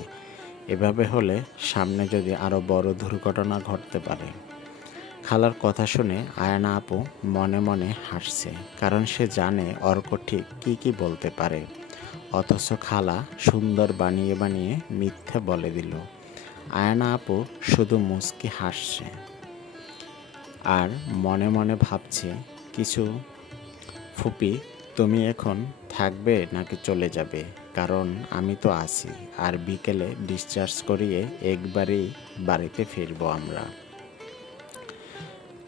এভাবে হলে সামনে যদি আরও বড় দুর্ঘটনা ঘটতে পারে। খালার কথা শুনে আয়না আপু মনে মনে হাসছে, কারণ সে জানে অর্ক ঠিক কী বলতে পারে। অথচ খালা সুন্দর বানিয়ে বানিয়ে মিথ্যে বলে দিল। আয়না আপু শুধু মুচকি হাসছে আর মনে মনে ভাবছে কিছু। ফুপি, তুমি এখন থাকবে নাকি চলে যাবে? কারণ আমি তো আছি, আর বিকেলে ডিসচার্জ করিয়ে একবারেই বাড়িতে ফিরবো আমরা।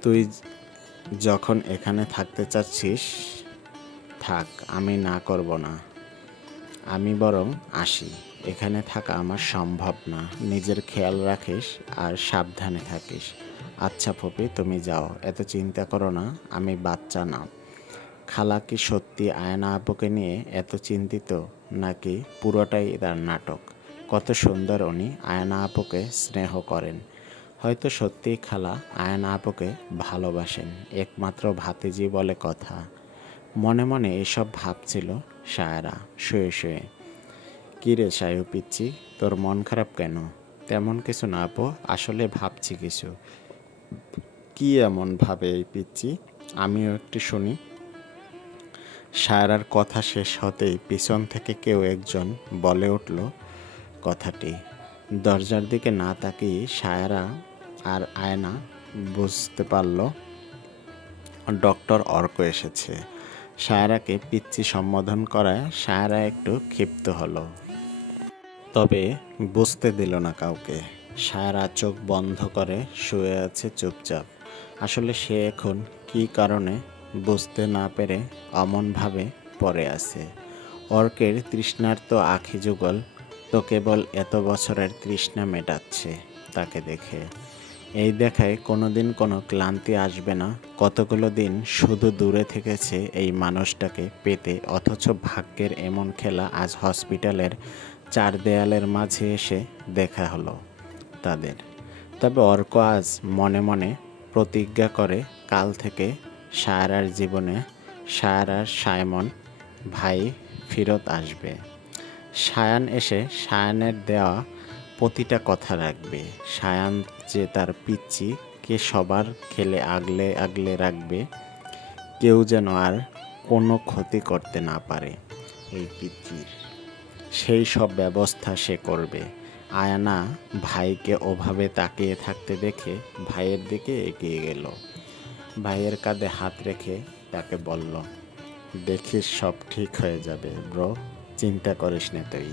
তুই যখন এখানে থাকতে চাচ্ছিস থাক, আমি না করব না। আমি বরং আসি। এখানে থাকা আমার সম্ভব না। নিজের খেয়াল রাখিস আর সাবধানে থাকিস। আচ্ছা ফুপি, তুমি যাও, এত চিন্তা করো না, আমি বাচ্চা না। খালা কি সত্যি আয়না আপুকে নিয়ে এত চিন্তিত, নাকি পুরোটাই তার নাটক? কত সুন্দর উনি আয়না আপুকে স্নেহ করেন। হয়তো সত্যিই খালা আয়না আপুকে ভালোবাসেন, একমাত্র ভাতিজি বলে কথা। মনে মনে এসব ভাবছিল সায়রা শুয়ে শুয়ে। কী রে সায়ু পিচ্ছি, তোর মন খারাপ কেন? তেমন কিছু না আপু, আসলে ভাবছি কিছু। কি এমন ভাবে এই পিচ্ছি? আমিও একটু শুনি। সায়রার কথা শেষ হতেই পিছন থেকে কেউ একজন বলে উঠল কথাটি। দরজার দিকে না তাকিয়ে সায়রা আর আয়না বুঝতে পারল ডক্টর অর্ক এসেছে। সায়রাকে পিচ্চি সম্বোধন করায় সায়রা একটু ক্ষিপ্ত হলো, তবে বুঝতে দিল না কাউকে। সায়রা চোখ বন্ধ করে শুয়ে আছে চুপচাপ। আসলে সে এখন কী কারণে বুঝতে না পেরে অমনভাবে পড়ে আছে। অর্কের তৃষ্ণার্ত আখি যুগল তো কেবল এত বছরের তৃষ্ণা মেটাচ্ছে তাকে দেখে। এই দেখায় কোনোদিন কোনো ক্লান্তি আসবে না। কতগুলো দিন শুধু দূরে থেকেছে এই মানুষটাকে পেতে, অথচ ভাগ্যের এমন খেলা, আজ হসপিটালের চার দেয়ালের মাঝে এসে দেখা হলো তাদের। তবে অর্ক আজ মনে মনে প্রতিজ্ঞা করে কাল থেকে সায়রার জীবনে সায়রার সায়মন ভাই ফেরত আসবে। সায়ান এসে সায়ানের দেওয়া প্রতিটা কথা রাখবে। সায়ান যে তার পিচ্চি কে সবার খেলে আগলে আগলে রাখবে, কেউ যেন আর কোনো ক্ষতি করতে না পারে এই পিচ্চির, সেই সব ব্যবস্থা সে করবে। আয়না ভাইকে ওভাবে তাকিয়ে থাকতে দেখে ভাইয়ের দিকে এগিয়ে গেল। ভাইয়ের কাঁধে হাত রেখে তাকে বলল, দেখিস সব ঠিক হয়ে যাবে ব্রো, চিন্তা করিস না তুই।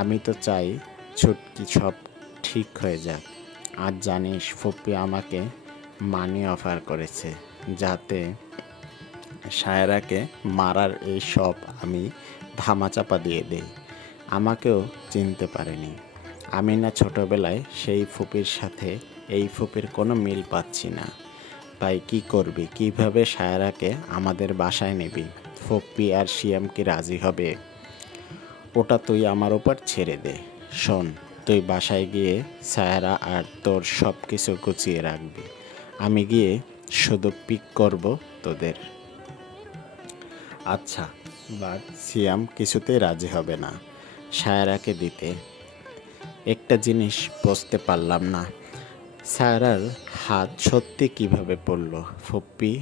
আমি তো চাই ছুটকি সব ঠিক হয়ে যাক। আজ জানিস ফুপ্পি আমাকে মানি অফার করেছে, যাতে সায়রাকে মারার এই সব আমি ধামাচাপা দিয়ে দেই। আমাকেও চিনতে পারেনি। আমি না ছোটবেলায় সেই ফুপির সাথে এই ফুপির কোনো মিল পাচ্ছি না। ভাই কী করবি, কিভাবে সায়রাকে আমাদের বাসায় নিবি? ফুপ্পি আর শিয়াম কি রাজি হবে? ওটা তুই আমার উপর ছেড়ে দে। শোন, তুই বাসায় গিয়ে সায়রা আর তোর সব কিছু গুছিয়ে রাখবি। আমি গিয়ে শুধু পিক করব তোদের। আচ্ছা। বাট সিয়াম কিছুতেই রাজি হবে না সায়রাকে দিতে। একটা জিনিস বুঝতে পারলাম না, সায়রার হাত সত্যি কিভাবে পড়ল? ফুপ্পি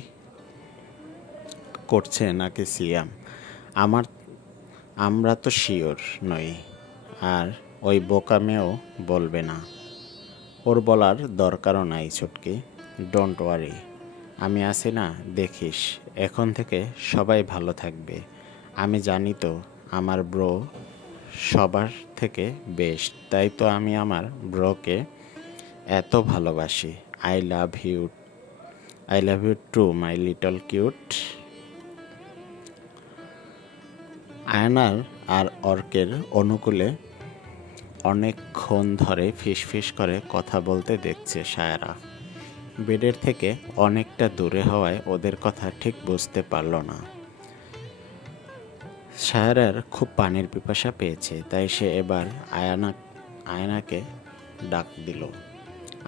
করছে নাকি সিয়াম? আমরা তো শিওর নই। আর ওই বোকা মেয়েও বলবে না। ওর বলার দরকারও নাই ছুটকি। ডোন্ট ওয়ারি, আমি আছি না, দেখিস। এখন থেকে সবাই ভালো থাকবে। আমি জানি তো আমার ব্রো সবার থেকে বেস্ট, তাই তো আমি আমার ব্রোকে এত ভালোবাসি। I love you too my little cute. আয়নার আর অর্কের অনুকূলে অনেকক্ষণ ধরে ফিসফিস করে কথা বলতে দেখছে সায়রা। বেডের থেকে অনেকটা দূরে হওয়ায় ওদের কথা ঠিক বুঝতে পারল না। সায়রার খুব পানির পিপাসা পেয়েছে, তাই সে এবার আয়নাকে ডাক দিল।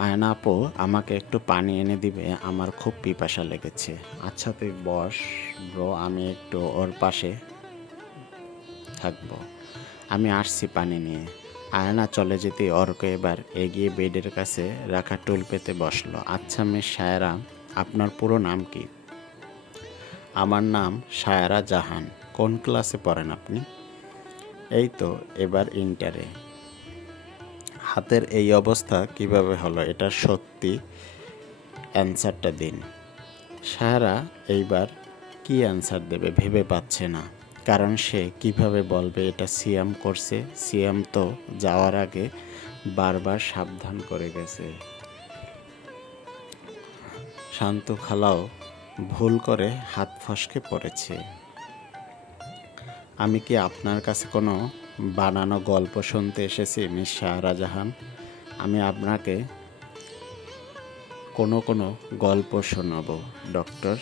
আয়না আপু, আমাকে একটু পানি এনে দিবে? আমার খুব পিপাসা লেগেছে। আচ্ছা তুই বস ব্রো, আমি একটু ওর পাশে থাকবো, আমি আসছি পানি নিয়ে। আয়না চলে যেতে অর্ক এবার এগিয়ে বেডের কাছে রাখা টুল পেতে বসলো। আচ্ছা মিস সায়রা, আপনার পুরো নাম কি? আমার নাম সায়রা জাহান। কোন ক্লাসে পড়েন আপনি? এই তো এবার ইন্টারে। হাতের এই অবস্থা কিভাবে হলো? এটা সত্যি, অ্যান্সারটা দিন। সায়রা এইবার কি অ্যান্সার দেবে ভেবে পাচ্ছে না, কারণ সে কিভাবে বলবে এটা সিয়াম করছে। সিয়াম তো যাওয়ার আগে বারবার সাবধান করে গেছে। শান্ত খালাও ভুল করে হাত ফসকে পড়েছে। আমি কি আপনার কাছে কোনো বানানো গল্প শুনতে এসেছি মিস সায়রা জাহান? আমি আপনাকে কোনো গল্প শোনাবো ডক্টর।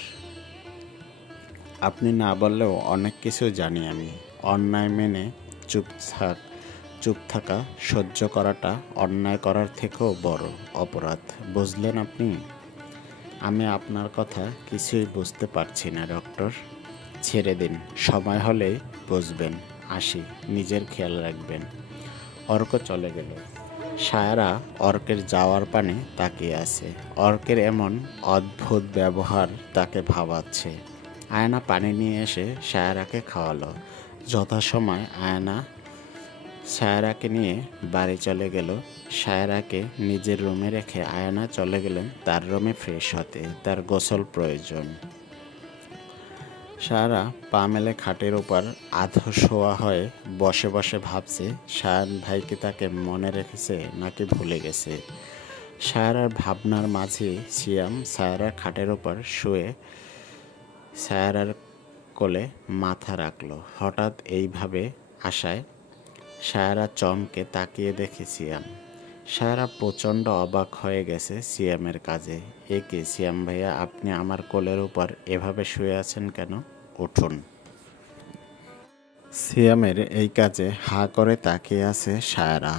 আপনি না বললেও অনেক কিছু জানি আমি। অন্যায় মেনে চুপ থাকা, সহ্য করাটা অন্যায় করার থেকেও বড় অপরাধ, বুঝলেন আপনি? আমি আপনার কথা কিছুই বুঝতে পারছি না ডক্টর। ছেড়ে দিন, সময় হলেই বুঝবেন। আসি, নিজের খেয়াল রাখবেন। অর্ক চলে গেল। সায়রা অর্কের যাওয়ার পানে তাকিয়ে আছে। অর্কের এমন অদ্ভুত ব্যবহার তাকে ভাবাচ্ছে। আয়না পানি নিয়ে এসে সায়রাকে খাওয়ালো। যথাসময় আয়না সায়রাকে নিয়ে বাড়ি চলে গেল। সায়রাকে নিজের রুমে রেখে আয়না চলে গেলেন তার রুমে ফ্রেশ হতে, তার গোসল প্রয়োজন। সায়রা পা মেলে খাটের উপর আধো শোয়া হয়ে বসে বসে ভাবছে সায়ন ভাইকে তাকে মনে রেখেছে নাকি ভুলে গেছে। সায়রার ভাবনার মাঝে সিয়াম সায়রার খাটের উপর শুয়ে সায়রার কোলে মাথা রাখলো। হঠাৎ এইভাবে আসায় সায়রা চমকে তাকিয়ে দেখে সিয়াম। সায়রা প্রচণ্ড অবাক হয়ে গেছে সিয়ামের কাজে। এ কি সিয়াম ভাইয়া, আপনি আমার কোলের উপর এভাবে শুয়ে আছেন কেন? উঠুন। সিয়ামের এই কাজে হা করে তাকিয়ে আছে সায়রা।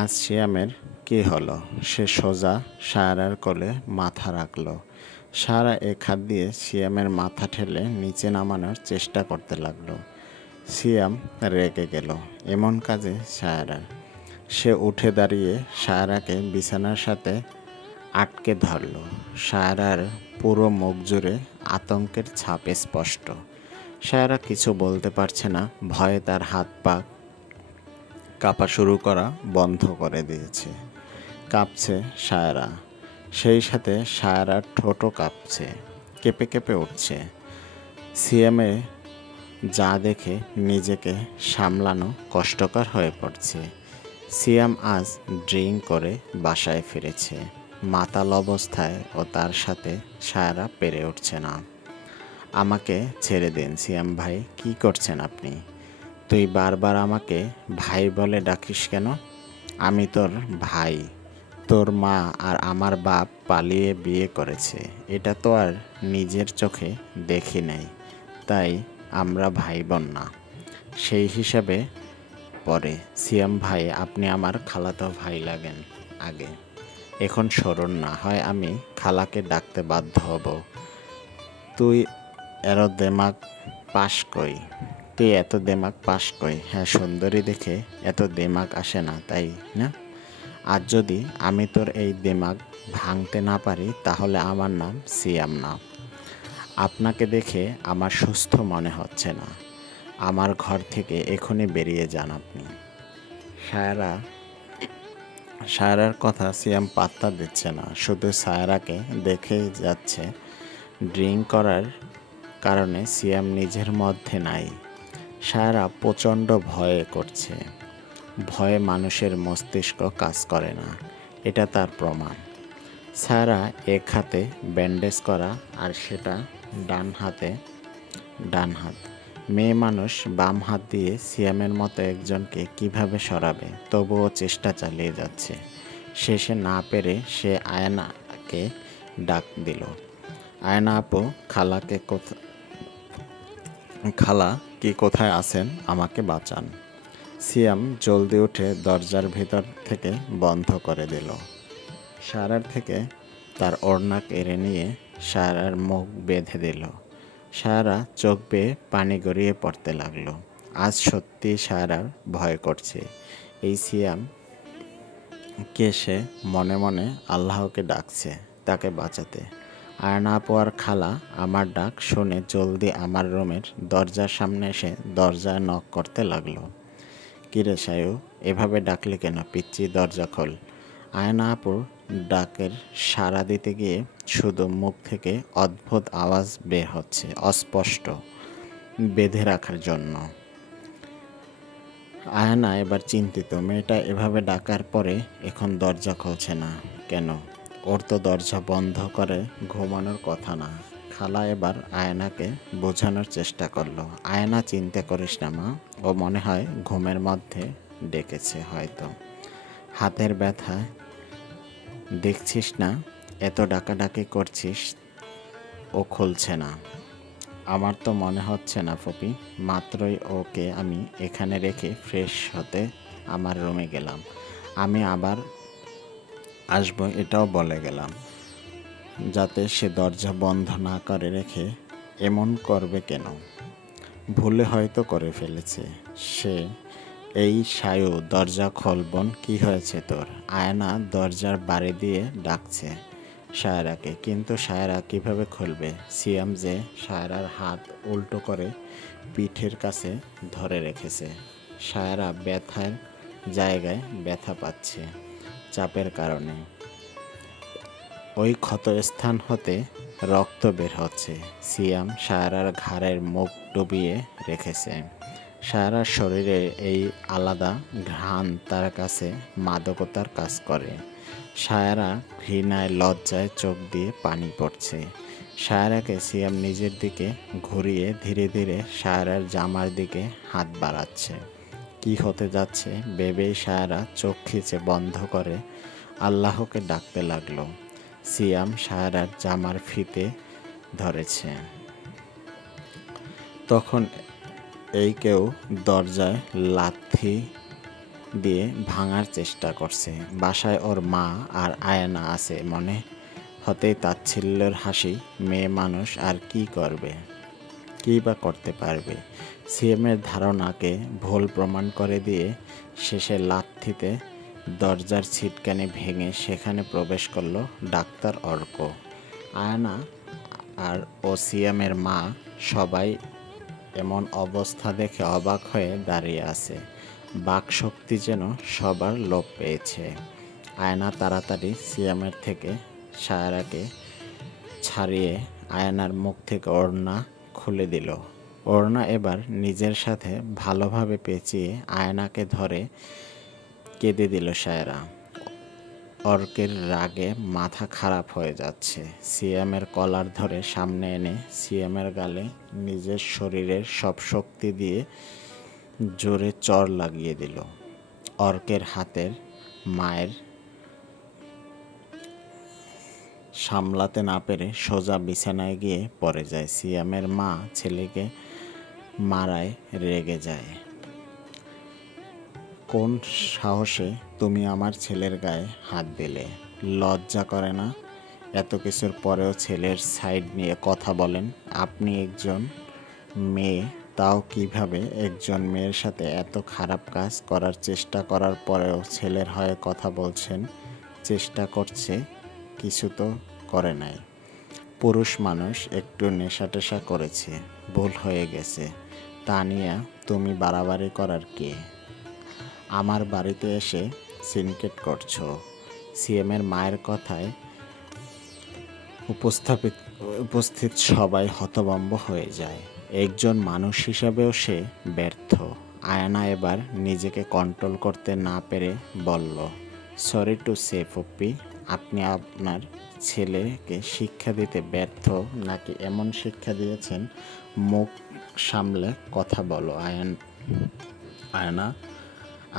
আজ সিয়ামের কি হলো? সে সোজা সায়রার কোলে মাথা রাখলো। সায়রা এক হাত দিয়ে সিয়ামের মাথা ঠেলে নিচে নামানোর চেষ্টা করতে লাগলো। সিয়াম রেগে গেল এমন কাজে সায়রা। সে উঠে দাঁড়িয়ে সায়রাকে বিছানার সাথে আটকে ধরল। সায়রার পুরো মুখ জুড়ে আতঙ্কের ছাপ স্পষ্ট। সায়রা কিছু বলতে পারছে না, ভয়ে তার হাত পা কাঁপা শুরু করা বন্ধ করে দিয়েছে। কাঁপছে সায়রা, সেই সাথে সায়রার ঠোঁটও কাঁপছে, কেঁপে কেঁপে উঠছে। সিয়ামে যা দেখে নিজেকে সামলানো কষ্টকর হয়ে পড়ছে। সিয়াম আজ ড্রিঙ্ক করে বাসায় ফিরেছে। মাতাল অবস্থায় ও তার সাথে সায়রা পেরে উঠছে না। আমাকে ছেড়ে দিন সিয়াম ভাই, কি করছেন আপনি? তুই বারবার আমাকে ভাই বলে ডাকিস কেন? আমি তোর ভাই। তোর মা আর আমার বাপ পালিয়ে বিয়ে করেছে, এটা তো আর নিজের চোখে দেখি নাই, তাই আমরা ভাই বোন না। সেই হিসাবে পরে সিয়াম ভাই, আপনি আমার খালাতো ভাই লাগেন আগে। এখন সরুন না হয় আমি খালাকে ডাকতে বাধ্য হব। তুই এত দেমাগ পাস কই? তুই এত দেমাগ পাস কই? হ্যাঁ, সুন্দরী দেখে এত দেমাগ আসে না, তাই না? আজ যদি আমি তোর এই দেমাগ ভাঙতে না পারি তাহলে আমার নাম সিয়াম না। আপনাকে দেখে আমার সুস্থ মনে হচ্ছে না। আমার ঘর থেকে এখনই বেরিয়ে যান আপনি। সায়রার কথা সিয়াম পাত্তা দিচ্ছে না, শুধু সায়রাকে দেখে যাচ্ছে। ড্রিঙ্ক করার কারণে সিয়াম নিজের মধ্যে নাই। সায়রা প্রচণ্ড ভয়ে করছে। ভয়ে মানুষের মস্তিষ্ক কাজ করে না, এটা তার প্রমাণ। সায়রা এক হাতে ব্যান্ডেজ করা, আর সেটা ডান হাত। মেয়ে মানুষ বাম হাত দিয়ে সিয়ামের মতো একজনকে কিভাবে সরাবে, তবুও চেষ্টা চালিয়ে যাচ্ছে। শেষে না পেরে সে আয়নাকে ডাক দিল। আয়না আপু, খালা কি কোথায় আছেন? আমাকে বাঁচান। সিয়াম জলদি উঠে দরজার ভিতর থেকে বন্ধ করে দিল। সায়রার থেকে তার ওড়না কেড়ে নিয়ে সায়রার মুখ বেঁধে দিল। সায়রা চোখ বেয়ে পানি গড়িয়ে পড়তে লাগলো। আজ সত্যি সায়রার ভয় করছে। এই সিয়াম কে? সে মনে মনে আল্লাহকে ডাকছে তাকে বাঁচাতে। আয়না আপু আর খালা আমার ডাক শুনে জলদি আমার রুমের দরজার সামনে এসে দরজায় নক করতে লাগলো। কিরে সায়ু, এভাবে ডাকলি কেন? পিচ্চি, দরজা খোল। আয়না আপুর ডাকের সাড়া দিতে গিয়ে শুধু মুখ থেকে অদ্ভুত আওয়াজ বের হচ্ছে, অস্পষ্ট, বেঁধে রাখার জন্য। আয়না এবার চিন্তিত, মেয়েটা এভাবে ডাকার পরে এখন দরজা খুলছে না কেন? ওর তো দরজা বন্ধ করে ঘুমানোর কথা না। খালা এবার আয়নাকে বোঝানোর চেষ্টা করলো। আয়না, চিন্তা করিস না মা, ও মনে হয় ঘুমের মধ্যে ডেকেছে হয়তো। হাতের ব্যথা দেখছিস না, এত ডাকাডাকি করছিস, ও খুলছে না। আমার তো মনে হচ্ছে না ফুপি, মাত্রই ওকে আমি এখানে রেখে ফ্রেশ হতে আমার রুমে গেলাম। আমি আবার আসবো এটাও বলে গেলাম, যাতে সে দরজা বন্ধ না করে রেখে এমন করবে কেন? ভুলে হয়তো করে ফেলেছে সে। এই সায়ু, দরজা খোল বোন, কি হয়েছে তোর? আয়না দরজার বাড়ি দিয়ে ডাকছে সায়রাকে, কিন্তু সায়রা কিভাবে খুলবে? সিয়াম যে সায়রার হাত উল্টো করে পিঠের কাছে ধরে রেখেছে। সায়রা ব্যথার জায়গায় ব্যথা পাচ্ছে চাপের কারণে। ওই ক্ষতস্থান হতে রক্ত বের হচ্ছে। সিয়াম সায়রার ঘাড়ের মুখ ডুবিয়ে রেখেছে। সায়রার শরীরে এই আলাদা ঘ্রাণ তার কাছে মাদকতার কাজ করে। সায়রা ঘৃণায়, লজ্জায় চোখ দিয়ে পানি পড়ছে। সায়রাকে সিয়াম নিজের দিকে ঘুরিয়ে ধীরে ধীরে সায়রার জামার দিকে হাত বাড়াচ্ছে। কি হতে যাচ্ছে ভেবেই সায়রা চোখ খিচে বন্ধ করে আল্লাহকে ডাকতে লাগলো। সিয়াম সায়রার জামার ফিতে ধরেছে। তখন এই কেউ দরজায় লাথি দিয়ে ভাঙার চেষ্টা করছে। বাসায় ওর মা আর আয়না আছে, মনে হতেই তাচ্ছিল্যের হাসি। মেয়ে মানুষ আর কি করবে, কী বা করতে পারবে? সিএমের ধারণাকে ভুল প্রমাণ করে দিয়ে শেষে লাথিতে দরজার ছিটকানি ভেঙে সেখানে প্রবেশ করলো ডাক্তার অর্ক। আয়না আর ও সিএমের মা সবাই এমন অবস্থা দেখে অবাক হয়ে দাঁড়িয়ে আছে। বাকশক্তি যেন সবার লোপ পেয়েছে। আয়না তাড়াতাড়ি সিয়ামের থেকে সায়রাকে ছাড়িয়ে আয়নার মুখ থেকে ওড়না খুলে দিল। ওড়না এবার নিজের সাথে ভালোভাবে পেঁচিয়ে আয়নাকে ধরে কেঁদে দিল সায়রা। অর্কের রাগে মাথা খারাপ হয়ে যাচ্ছে। সিয়ামের কলার ধরে সামনে এনে সিয়ামের গালে নিজের শরীরের সব শক্তি দিয়ে জোরে চড় লাগিয়ে দিল। অর্কের হাতের মায়ের সামলাতে না পেরে সোজা বিছানায় গিয়ে পড়ে যায়। সিয়ামের মা ছেলেকে মারায় রেগে যায়। কোন সাহসে তুমি আমার ছেলের গায়ে হাত দিলে? লজ্জা করে না? এত কিছুর পরেও ছেলের সাইড নিয়ে কথা বলেন। আপনি একজন মেয়ে, তাও কিভাবে একজন মেয়ের সাথে এত খারাপ কাজ করার চেষ্টা করার পরেও ছেলের হয়ে কথা বলছেন? চেষ্টা করছে, কিছু তো করে নাই। পুরুষ মানুষ একটু নেশা টেশা করেছে, ভুল হয়ে গেছে। তা নিয়ে তুমি বাড়াবাড়ি করার কে? আমার বাড়িতে এসে সিনকেট করছো। সিএমের মায়ের কথায় উপস্থিত সবাই হতভম্ব হয়ে যায়। একজন মানুষ হিসাবেও সে ব্যর্থ। আয়না এবার নিজেকে কন্ট্রোল করতে না পেরে বলল, সরি টু সে পপ্পি, আপনি আপনার ছেলেকে শিক্ষা দিতে ব্যর্থ, নাকি এমন শিক্ষা দিয়েছেন? মুখ সামলে কথা বলো আয়না।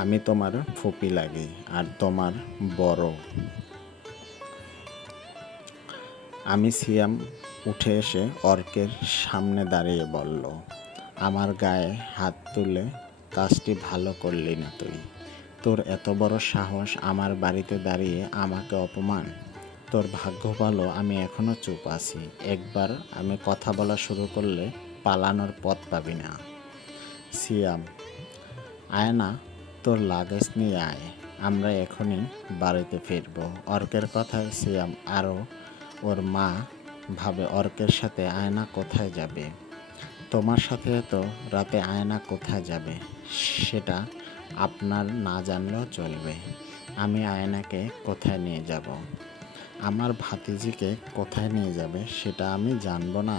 আমি তোমার ফুপি লাগি আর তোমার বড়। আমি সিয়াম উঠে এসে অর্কের সামনে দাঁড়িয়ে বলল, আমার গায়ে হাত তুলে কাজটি ভালো করলি না তুই। তোর এত বড় সাহস আমার বাড়িতে দাঁড়িয়ে আমাকে অপমান। তোর ভাগ্য ভালো আমি এখনো চুপ আছি। একবার আমি কথা বলা শুরু করলে পালানোর পথ পাবি না। সিয়াম, আয়না তোর লাগেজ নিয়ে আয়, আমরা এখনই বাড়িতে ফিরবো। অর্কের কথায় সিয়াম আরও ওর মা ভাবে অর্কের সাথে আয়না কোথায় যাবে। তোমার সাথে তো রাতে আয়না কোথায় যাবে সেটা আপনার না জানলেও চলবে। আমি আয়নাকে কোথায় নিয়ে যাব? আমার ভাতিজিকে কোথায় নিয়ে যাবে সেটা আমি জানবো না?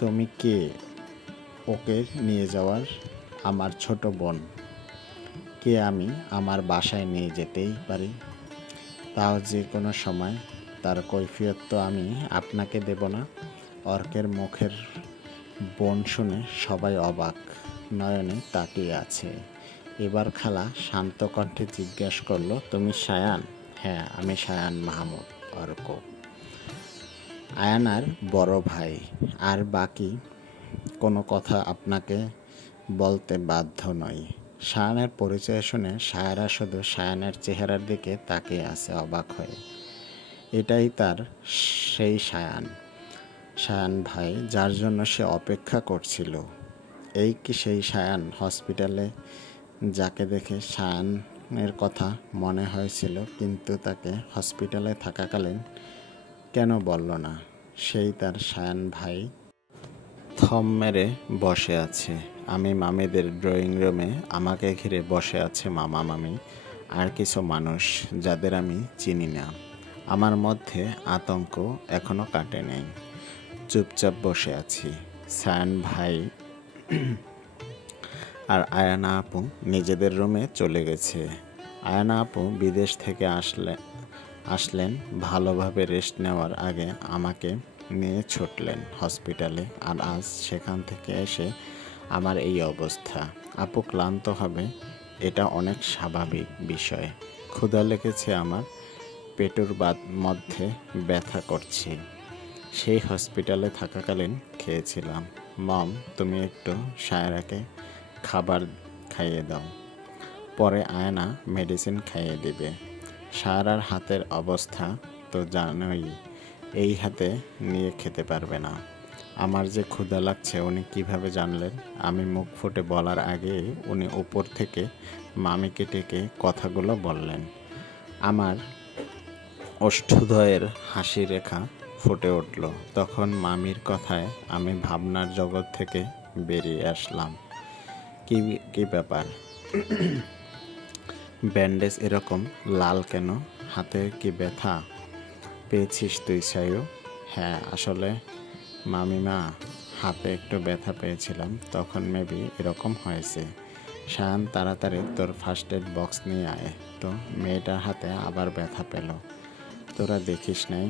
তুমি কে ওকে নিয়ে যাওয়ার? আমার ছোট বোন কে আমি আমার বাসায় নিয়ে যেতেই পারি, তাও যে কোনো সময়। তার কৈফিয়ত তো আমি আপনাকে দেব না। অর্কের মুখের বোন শুনে সবাই অবাক নয়নে তাকিয়ে আছে। এবার খালা শান্ত কণ্ঠে জিজ্ঞেস করলো, তুমি সায়ান? হ্যাঁ, আমি সায়ান মাহমুদ অর্ক, আয়ানার বড় ভাই। আর বাকি কোনো কথা আপনাকে বলতে বাধ্য নই। সায়ানের পরিচয় শুনে সায়রা শুধু সায়ানের চেহারার দিকে তাকিয়ে আছে অবাক হয়ে। এটাই তার সেই সায়ান ভাই যার জন্য সে অপেক্ষা করছিল। এই কি সেই সায়ান হসপিটালে যাকে দেখে সায়ানের কথা মনে হয়েছিল, কিন্তু তাকে হসপিটালে থাকাকালীন কেন বলল না? সেই তার সায়ান ভাই। থম মেরে বসে আছে। আমি মামিদের ড্রয়িং রুমে, আমাকে ঘিরে বসে আছে মামা মামি আর কিছু মানুষ যাদের আমি চিনি না। আমার মধ্যে আতঙ্ক এখনো কাটে নেই। চুপচাপ বসে আছি। সায়ান ভাই আর আয়ানা আপু নিজেদের রুমে চলে গেছে। আয়ানা আপু বিদেশ থেকে আসলেন ভালোভাবে রেস্ট নেওয়ার আগে আমাকে নিয়ে ছুটলেন হসপিটালে। আর আজ সেখান থেকে এসে আমার এই অবস্থা। আপু ক্লান্ত হবে, এটা অনেক স্বাভাবিক বিষয়। ক্ষুধা লেগেছে আমার, পেটুর মধ্যে ব্যথা করছে। সেই হসপিটালে থাকাকালীন খেয়েছিলাম। মম, তুমি একটু সায়রাকে খাবার খাইয়ে দাও, পরে আয়না মেডিসিন খাইয়ে দিবে। সায়রার হাতের অবস্থা তো জানোই, এই হাতে নিয়ে খেতে পারবে না। আমার যে ক্ষুধা লাগছে উনি কিভাবে জানলেন? আমি মুখ ফুটে বলার আগে উনি উপর থেকে মামিকে ডেকে কথাগুলো বললেন। আমার ওষ্ঠদ্বয়ের হাসি রেখা ফুটে উঠল। তখন মামির কথায় আমি ভাবনার জগৎ থেকে বেরিয়ে আসলাম। কি ব্যাপার? ব্যান্ডেজ এরকম লাল কেন? হাতে কি ব্যথা পেয়েছিস তুই সায়ু? হ্যাঁ, আসলে মামিমা, হাতে একটু ব্যথা পেয়েছিলাম, তখন মেবি এরকম হয়েছে। শায়ান, তাড়াতাড়ি তোর ফার্স্ট এড বক্স নিয়ে আয় তো, মেয়েটার হাতে আবার ব্যথা পেল। তোরা দেখিস নাই?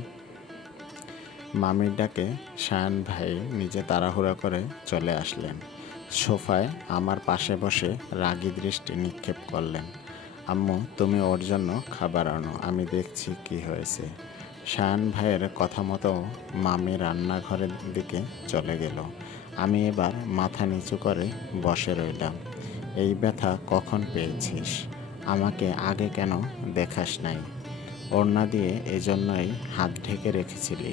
মামির ডাকে শায়ান ভাই নিজে তাড়াহুড়া করে চলে আসলেন। সোফায় আমার পাশে বসে রাগী দৃষ্টি নিক্ষেপ করলেন। আম্মু, তুমি ওর জন্য খাবার আনো, আমি দেখছি কি হয়েছে। শায়ান ভাইয়ের কথা মতো মামি রান্নাঘরের দিকে চলে গেল। আমি এবার মাথা নিচু করে বসে রইলাম। এই ব্যথা কখন পেয়েছিস? আমাকে আগে কেন দেখাস নাই? ওড়না দিয়ে এজন্যই হাত ঢেকে রেখেছিলি?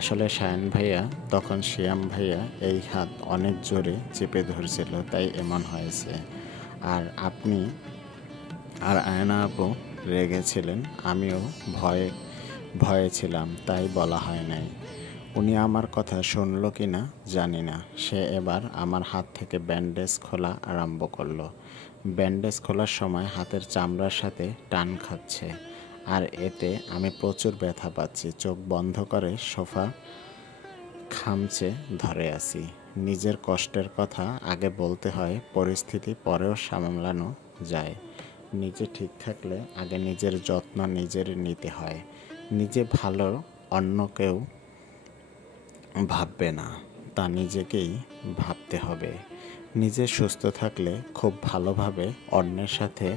আসলে শায়ান ভাইয়া, তখন শিয়াম ভাইয়া এই হাত অনেক জোরে চেপে ধরছিল, তাই এমন হয়েছে। আর আপনি আর আয়না আপু রেগেছিলেন, আমিও ভয়ে ছিলাম, তাই বলা হয় নাই। উনি আমার কথা শুনলো কি না জানি না। সে এবার আমার হাত থেকে ব্যান্ডেজ খোলা আরম্ভ করলো। ব্যান্ডেজ খোলার সময় হাতের চামড়ার সাথে টান খাচ্ছে, আর এতে আমি প্রচুর ব্যথা পাচ্ছি। চোখ বন্ধ করে সোফা খামচে ধরে আছি। নিজের কষ্টের কথা আগে বলতে হয়, পরিস্থিতি পরেও সামলানো যায়। নিজে ঠিক থাকলে আগে নিজের যত্ন নিজের নিতে হয়। নিজে ভালো, অন্য কেউ ভাববে না, তা নিজেকেই ভাবতে হবে। নিজে সুস্থ থাকলে খুব ভালোভাবে অন্যের সাথে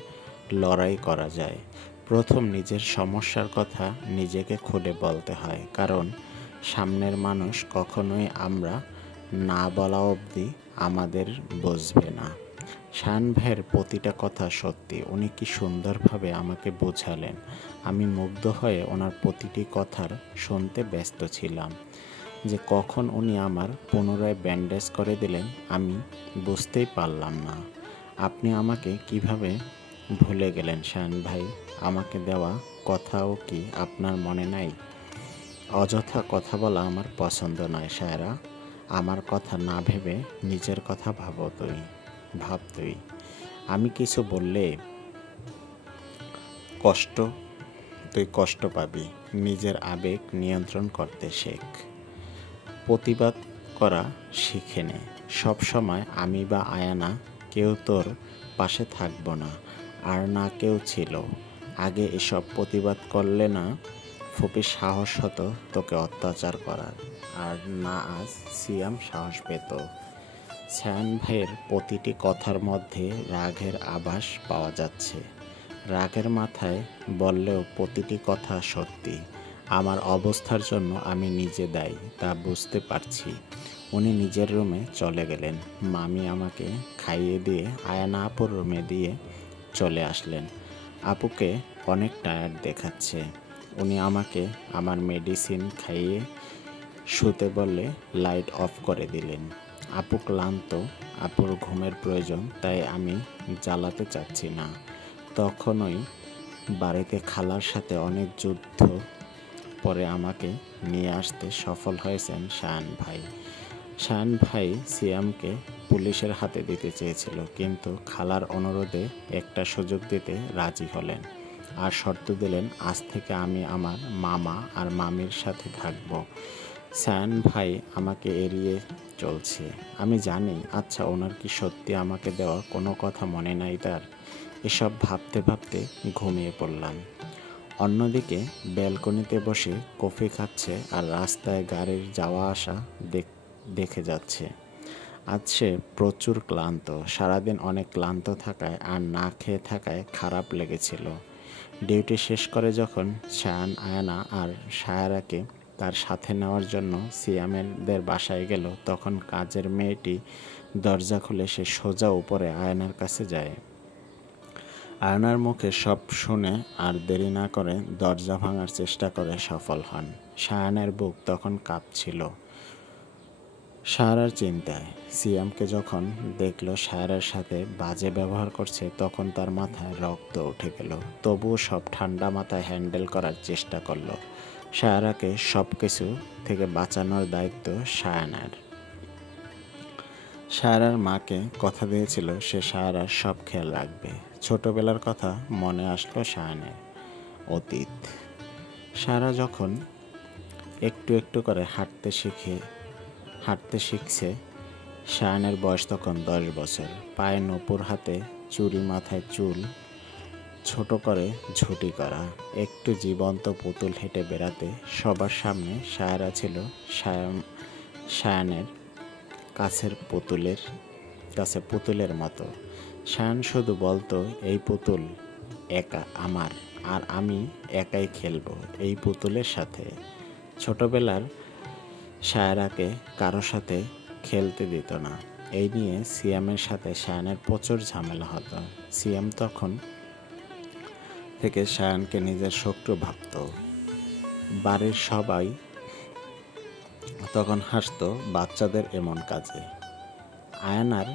লড়াই করা যায়। প্রথম নিজের সমস্যার কথা নিজেকে খুলে বলতে হয়, কারণ সামনের মানুষ কখনোই আমরা না বলা অবধি আমাদের বুঝবে না। শায়ান ভাইয়ের প্রতিটা কথা সত্যি। উনি কি সুন্দরভাবে আমাকে বোঝালেন। আমি মুগ্ধ হয়ে ওনার প্রতিটি কথার শুনতে ব্যস্ত ছিলাম। যে কখন উনি আমার পুনরায় ব্যান্ডেজ করে দিলেন আমি বুঝতেই পারলাম না। আপনি আমাকে কিভাবে ভুলে গেলেন শায়ান ভাই? আমাকে দেওয়া কথাও কি আপনার মনে নাই? অযথা কথা বলা আমার পছন্দ নয় শায়রা। আমার কথা না ভেবে নিজের কথা ভাব তুই। আমি কিছু বললে তুই কষ্ট পাবি। নিজের আবেগ নিয়ন্ত্রণ করতে শেখ। প্রতিবাদ করা শিখে নে। সব সময় আমি বা আয়ানা কেউ তোর পাশে থাকবো না, আর না কেউ ছিল। আগে এসব প্রতিবাদ করলে না ফুপির সাহস হতো তোকে অত্যাচার করার, আর না আজ সিয়াম সাহস পেত। শায়ান ভাইয়ের প্রতিটি কথার মধ্যে রাগের আভাস পাওয়া যাচ্ছে। রাগের মাথায় বললেও প্রতিটি কথা সত্যি। আমার অবস্থার জন্য আমি নিজে দায়ী, তা বুঝতে পারছি। উনি নিজের রুমে চলে গেলেন। মামি আমাকে খাইয়ে দিয়ে আয়ানা আপুর রুমে দিয়ে চলে আসলেন। আপুকে অনেক টায়ার্ড দেখাচ্ছে। উনি আমাকে আমার মেডিসিন খাইয়ে শুতে বললে লাইট অফ করে দিলেন। আপু ক্লান্ত, আপুর ঘুমের প্রয়োজন, তাই আমি জ্বালাতে চাচ্ছি না। তখনই বাড়িতে খালার সাথে অনেক যুদ্ধ পরে আমাকে নিয়ে আসতে সফল হয়েছেন শায়ান ভাই। শায়ান ভাই সিয়ামকে পুলিশের হাতে দিতে চেয়েছিল, কিন্তু খালার অনুরোধে একটা সুযোগ দিতে রাজি হলেন, আর শর্ত দিলেন আজ থেকে আমি আমার মামা আর মামির সাথে থাকব। শায়ান ভাই আমাকে এড়িয়ে চলছে, আমি জানি। আচ্ছা, ওনার কি সত্যি আমাকে দেওয়া কোনো কথা মনে নাই তার? এসব ভাবতে ভাবতে ঘুমিয়ে পড়লাম। অন্যদিকে ব্যালকনিতে বসে কফি খাচ্ছে আর রাস্তায় গাড়ির যাওয়া আসা দেখে যাচ্ছে। আজ সে প্রচুর ক্লান্ত। সারাদিন অনেক ক্লান্ত থাকায় আর না খেয়ে থাকায় খারাপ লেগেছিল। ডিউটি শেষ করে যখন শায়ান আয়ানা আর সায়ারাকে তার সাথে নেওয়ার জন্য সিয়ামের বাসায় গেল, তখন কাজের মেয়েটি দরজা খুলে সে সোজা উপরে আয়নার কাছে যায়। আয়নার মুখে সব শুনে আর দেরি না করে দরজা ভাঙার চেষ্টা করে সফল হন। শায়ানের বুক তখন কাঁপছিল সায়রার চিন্তায়। সিয়ামকে যখন দেখলো সায়রার সাথে বাজে ব্যবহার করছে, তখন তার মাথায় রক্ত উঠে গেল। তবুও সব ঠান্ডা মাথায় হ্যান্ডেল করার চেষ্টা করলো। সায়রাকে সব কিছু থেকে বাঁচানোর দায়িত্ব শায়ানের। সায়রার মাকে কথা দিয়েছিল সে সায়রার সব খেয়াল রাখবে। ছোটবেলার কথা মনে আসলো সায়নের। অতীত। সায়রা যখন একটু একটু করে হাঁটতে শিখছে, সায়নের বয়স তখন 10 বছর। পায়ে নূপুর, হাতে চুড়ি, মাথায় চুল ছোট করে ঝুঁটি করা, একটু জীবন্ত পুতুল হেঁটে বেড়াতে সবার সামনে সায়রা ছিল সায়ানের কাছে পুতুলের মতো। সায়ান শুধু বলতো, এই পুতুল একা আমার, আর আমি একাই খেলবো এই পুতুলের সাথে। ছোটবেলার সায়রাকে কারো সাথে খেলতে দিত না। এই নিয়ে সিয়ামের সাথে সায়ানের প্রচুর ঝামেলা হতো। সিয়াম তখন থেকে সায়ানকে নিজের শত্রু ভাবত। বাড়ির সবাই তখন হাসতো বাচ্চাদের এমন কাজে। আয়ানার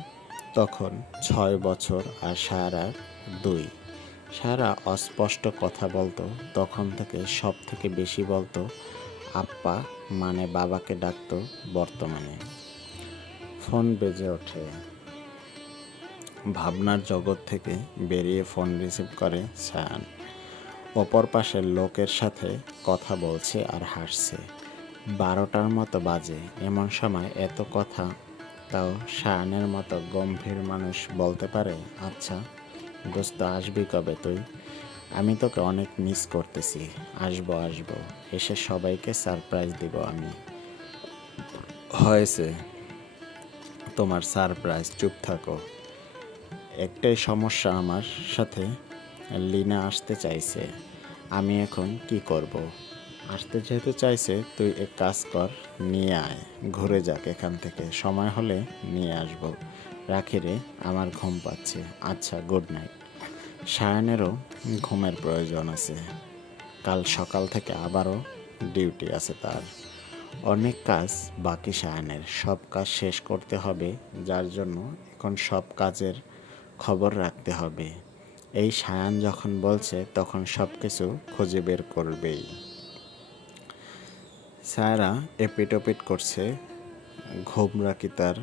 তখন 6 বছর আর সায়রার 2। সায়রা অস্পষ্ট কথা বলতো, তখন থেকে সব থেকে বেশি বলতো আপ্পা, মানে বাবাকে ডাকতো। বর্তমানে ফোন বেজে ওঠে। ভাবনার জগৎ থেকে বেরিয়ে ফোন রিসিভ করে সায়ান। অপর পাশের লোকের সাথে কথা বলছে আর হাসছে। 12টার মতো বাজে। এমন সময় এত কথা, তাও সায়ানের মতো গম্ভীর মানুষ বলতে পারে, আচ্ছা দোস্ত, আসবি কবে তুই? আমি তোকে অনেক মিস করতেছি। আসবো, এসে সবাইকে সারপ্রাইজ দিব আমি। হয়েছে তোমার সারপ্রাইজ, চুপ থাকো। একটাই সমস্যা, আমার সাথে লিনা আসতে চাইছে। আমি এখন কি করব? আসতে যেহেতু চাইছে, তুই এক কাজ কর, নিয়ে আয়, ঘুরে যাক এখান থেকে। সময় হলে নিয়ে আসবো। রাখি রে, আমার ঘুম পাচ্ছে। আচ্ছা, গুড নাইট। সায়ানেরও ঘুমের প্রয়োজন আছে। কাল সকাল থেকে আবারও ডিউটি আছে তার। অনেক কাজ বাকি সায়ানের। সব কাজ শেষ করতে হবে, যার জন্য এখন সব কাজের খবর রাখতে হবে। এই সায়ান যখন বলছে, তখন সব কিছু খুঁজে বের করবেই। সায়রা এপিট-ওপিট করছে। ঘুমরা কি তার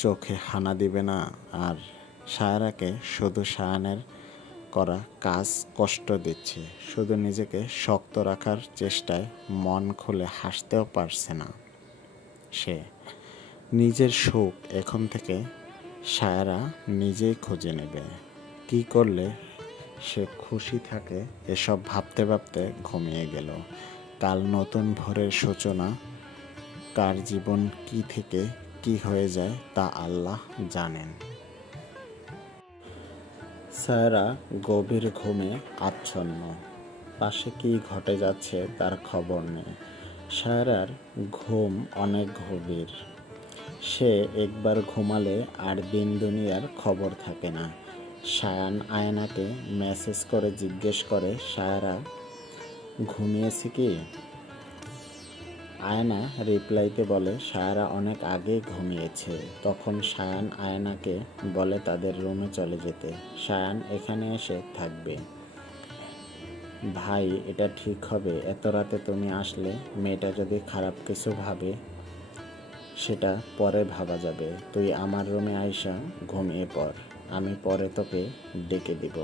চোখে হানা দিবে না? আর সায়রাকে শুধু সায়ানের করা কাজ কষ্ট দিচ্ছে। শুধু নিজেকে শক্ত রাখার চেষ্টায় মন খুলে হাসতেও পারছে না সে। নিজের সুখ এখন থেকে সায়রা নিজেই খুঁজে নেবে। কি করলে সে খুশি থাকে, এসব ভাবতে ভাবতে ঘুমিয়ে গেল। কাল নতুন ভোরের সূচনা। কার জীবন কি থেকে কি হয়ে যায় তা আল্লাহ জানেন। সায়রা গভীর ঘুমে আচ্ছন্ন। পাশে কি ঘটে যাচ্ছে তার খবর নেই। সায়রার ঘুম অনেক গভীর। সে একবার ঘুমালে আর দিন দুনিয়ার খবর থাকে না। সায়ান আয়নাকে মেসেজ করে জিজ্ঞেস করে, সায়রা ঘুমিয়েছে কি? আয়না রিপ্লাইতে বলে, সায়রা অনেক আগেই ঘুমিয়েছে। তখন সায়ান আয়নাকে বলে তাদের রুমে চলে যেতে। সায়ান এখানে এসে থাকবে। ভাই, এটা ঠিক হবে? এত রাতে তুমি আসলে মেয়েটা যদি খারাপ কিছু ভাবে, সেটা পরে ভাবা যাবে। তুই আমার রুমে আইসা ঘুমিয়ে পড়, আমি পরে তোকে ডেকে দিব।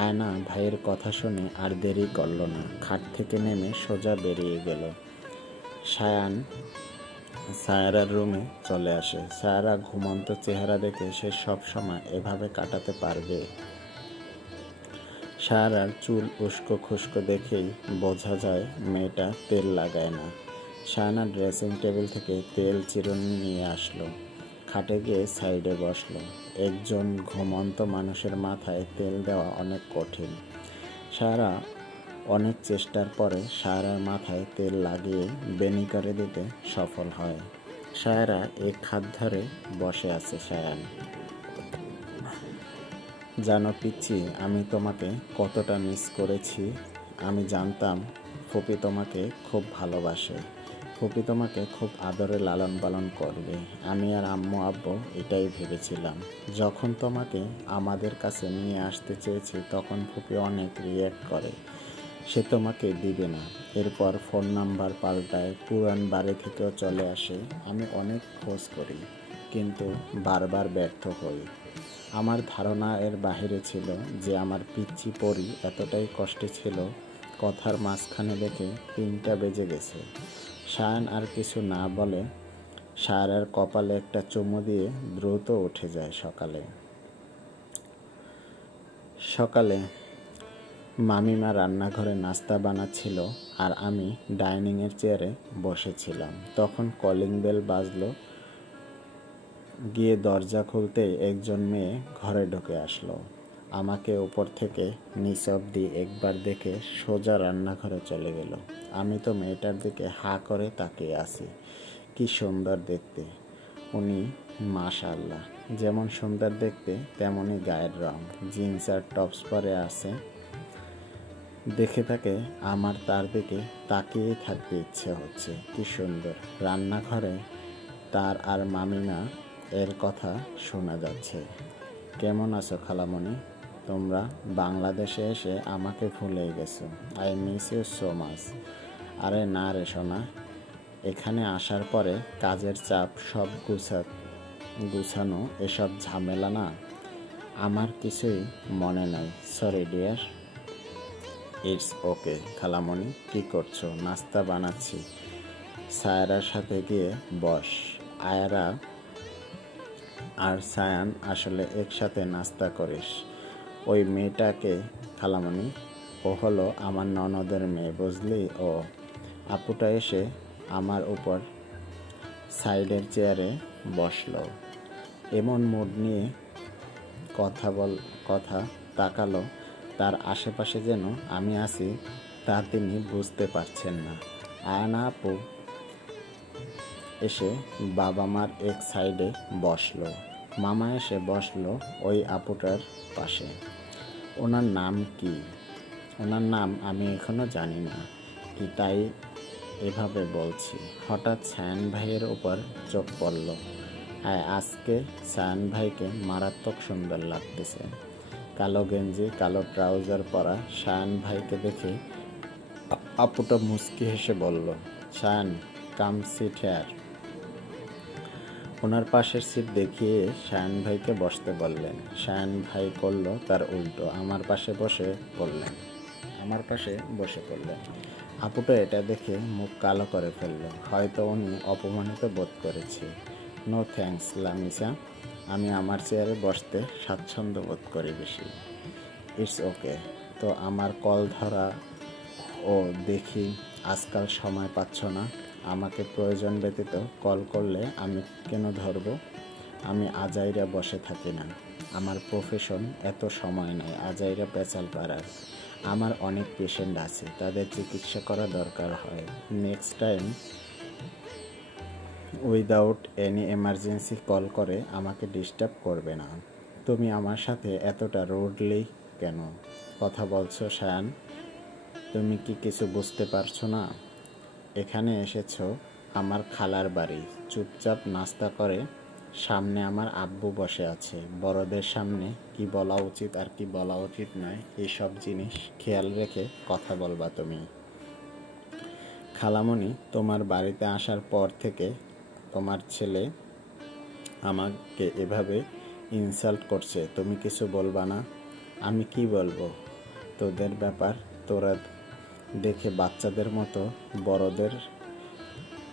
আয়না ভাইয়ের কথা শুনে আর দেরি করল না। খাট থেকে নেমে সোজা বেরিয়ে গেল। সায়ান সায়রার রুমে চলে আসে। সায়রা ঘুমন্ত চেহারা দেখে সে সব সময় এভাবে কাটাতে পারবে? সায়রার চুল উস্কো খুস্কো দেখেই বোঝা যায় মেয়েটা তেল লাগায় না। সায়না ড্রেসিং টেবিল থেকে তেল চিরুনি নিয়ে আসলো। খাটে গিয়ে সাইডে বসলো। একজন ঘুমন্ত মানুষের মাথায় তেল দেওয়া অনেক কঠিন। সায়রা অনেক চেষ্টার পরে সায়রার মাথায় তেল লাগিয়ে বেনি করে দিতে সফল হয়। সায়রা এক হাত ধরে বসে আছে। সায়ান, জানো পিচ্চি, আমি তোমাকে কতটা মিস করেছি। আমি জানতাম ফুপি তোমাকে খুব ভালোবাসে। ফুপি তোমাকে খুব আদরে লালন পালন করবে। আমি আর আম্মু আব্বু এটাই ভেবেছিলাম। যখন তোমাকে আমাদের কাছে নিয়ে আসতে চেয়েছি, তখন ফুপি অনেক রিঅ্যাক্ট করে। সে তোমাকে দিবে না। এরপর ফোন নাম্বার পাল্টায়, পুরান বাড়ি থেকেও চলে আসে। আমি অনেক খোঁজ করি, কিন্তু বারবার ব্যর্থ হই। আমার ধারণা এর বাহিরে ছিল যে আমার পিচ্চি পরি এতটাই কষ্টে ছিল। কথার মাঝখানে দেখে 3টা বেজে গেছে। সায়ান আর কিছু না বলে সায়রার কপালে একটা চুমু দিয়ে দ্রুত উঠে যায়। সকালে মামিমা রান্নাঘরে নাস্তা বানাচ্ছিল আর আমি ডাইনিংয়ের চেয়ারে বসেছিলাম। তখন কলিং বেল বাজলো। গিয়ে দরজা খুলতেই একজন মেয়ে ঘরে ঢুকে আসলো। আমাকে উপর থেকে নিচ অব্দি একবার দেখে সোজা রান্নাঘরে চলে গেল। আমি তো মেয়েটার দিকে হাঁ করে তাকিয়ে আছি। কি সুন্দর দেখতে উনি, মাশাআল্লাহ। যেমন সুন্দর দেখতে তেমনই গায়ের রং, জিন্স আর টপস পরে আছে। দেখে তাকে আমার তার দিকে তাকিয়েই থাকতে ইচ্ছে হচ্ছে। কি সুন্দর। রান্নাঘরে তার আর মামিমা এর কথা শোনা যাচ্ছে। কেমন আছো খালামণি? তোমরা বাংলাদেশে এসে আমাকে ভুলেই গেছো। I miss you so much. আরে না রে সোনা, এখানে আসার পরে কাজের চাপ, সব গুছানো, এসব ঝামেলা না, আমার কিছুই মনে নাই। Sorry dear. ইটস ওকে খালামণি। কি করছো? নাস্তা বানাচ্ছি। সায়রার সাথে গিয়ে বস। আয়রা আর সায়ান আসলে একসাথে নাস্তা করিস। ওই মেয়েটাকে খালামণি, ও হলো আমার ননদের মেয়ে, বুঝলি? ও আপুটা এসে আমার উপর সাইডের চেয়ারে বসলো। এমন মুড নিয়ে কথা তাকালো। তার আশেপাশে যেন আমি আছি তা তিনি বুঝতে পারছেন না। আয়না আপু এসে বাবা মার এক সাইডে বসলো। মামা এসে বসলো ওই আপুটার পাশে। ওনার নাম কি? ওনার নাম আমি এখনো জানি না কি, তাই এভাবে বলছি। হঠাৎ সায়ান ভাইয়ের উপর চোখ পড়ল। আজকে সায়ান ভাইকে মারাত্মক সুন্দর লাগতেছে। কালো গেঞ্জি, কালো ট্রাউজার পরা সায়ান ভাইকে দেখে আপুটা মুচকি হেসে বলল, সায়ান কাম সিট হেয়ার। ওনার পাশের সিট দেখিয়ে সায়ান ভাইকে বসতে বললেন। সায়ান ভাই করল তার উল্টো, আমার পাশে বসে পড়লেন। আপুটা এটা দেখে মুখ কালো করে ফেলল। হয়তো উনি অপমানিত বোধ করেছে। নো থ্যাঙ্কস লামিসা, আমি আমার চেয়ারে বসতে স্বাচ্ছন্দ্য বোধ করি বেশি। It's okay. তো আমার কল ধরা ও দেখি আজকাল সময় পাচ্ছ না। আমাকে প্রয়োজন ব্যতীত কল করলে আমি কেন ধরব? আমি আজাইরা বসে থাকি না। আমার প্রফেশন, এত সময় নেই আজাইরা পেঁচাল পাড়ার। আমার অনেক পেশেন্ট আছে, তাদের চিকিৎসা করা দরকার হয়। Next time without any emergency call করে আমাকে ডিস্টার্ব করবে না। তুমি আমার সাথে এতটা রুডলি কেন কথা বলছো সায়ান? তুমি কি কিছু বুঝতে পারছো না? এখানে এসেছো আমার খালার বাড়ি, চুপচাপ নাস্তা করে সামনে আমার আব্বু বসে আছে। বড়দের সামনে কি বলা উচিত আর কি বলা উচিত নয়, এইসব জিনিস খেয়াল রেখে কথা বলবা তুমি। খালামণি, তোমার বাড়িতে আসার পর থেকে তোমার ছেলে আমাকে এভাবে ইনসাল্ট করছে, তুমি কিছু বলবা না? আমি কি বলবো? তোদের ব্যাপার, তোরা দেখে বাচ্চাদের মতো বড়দের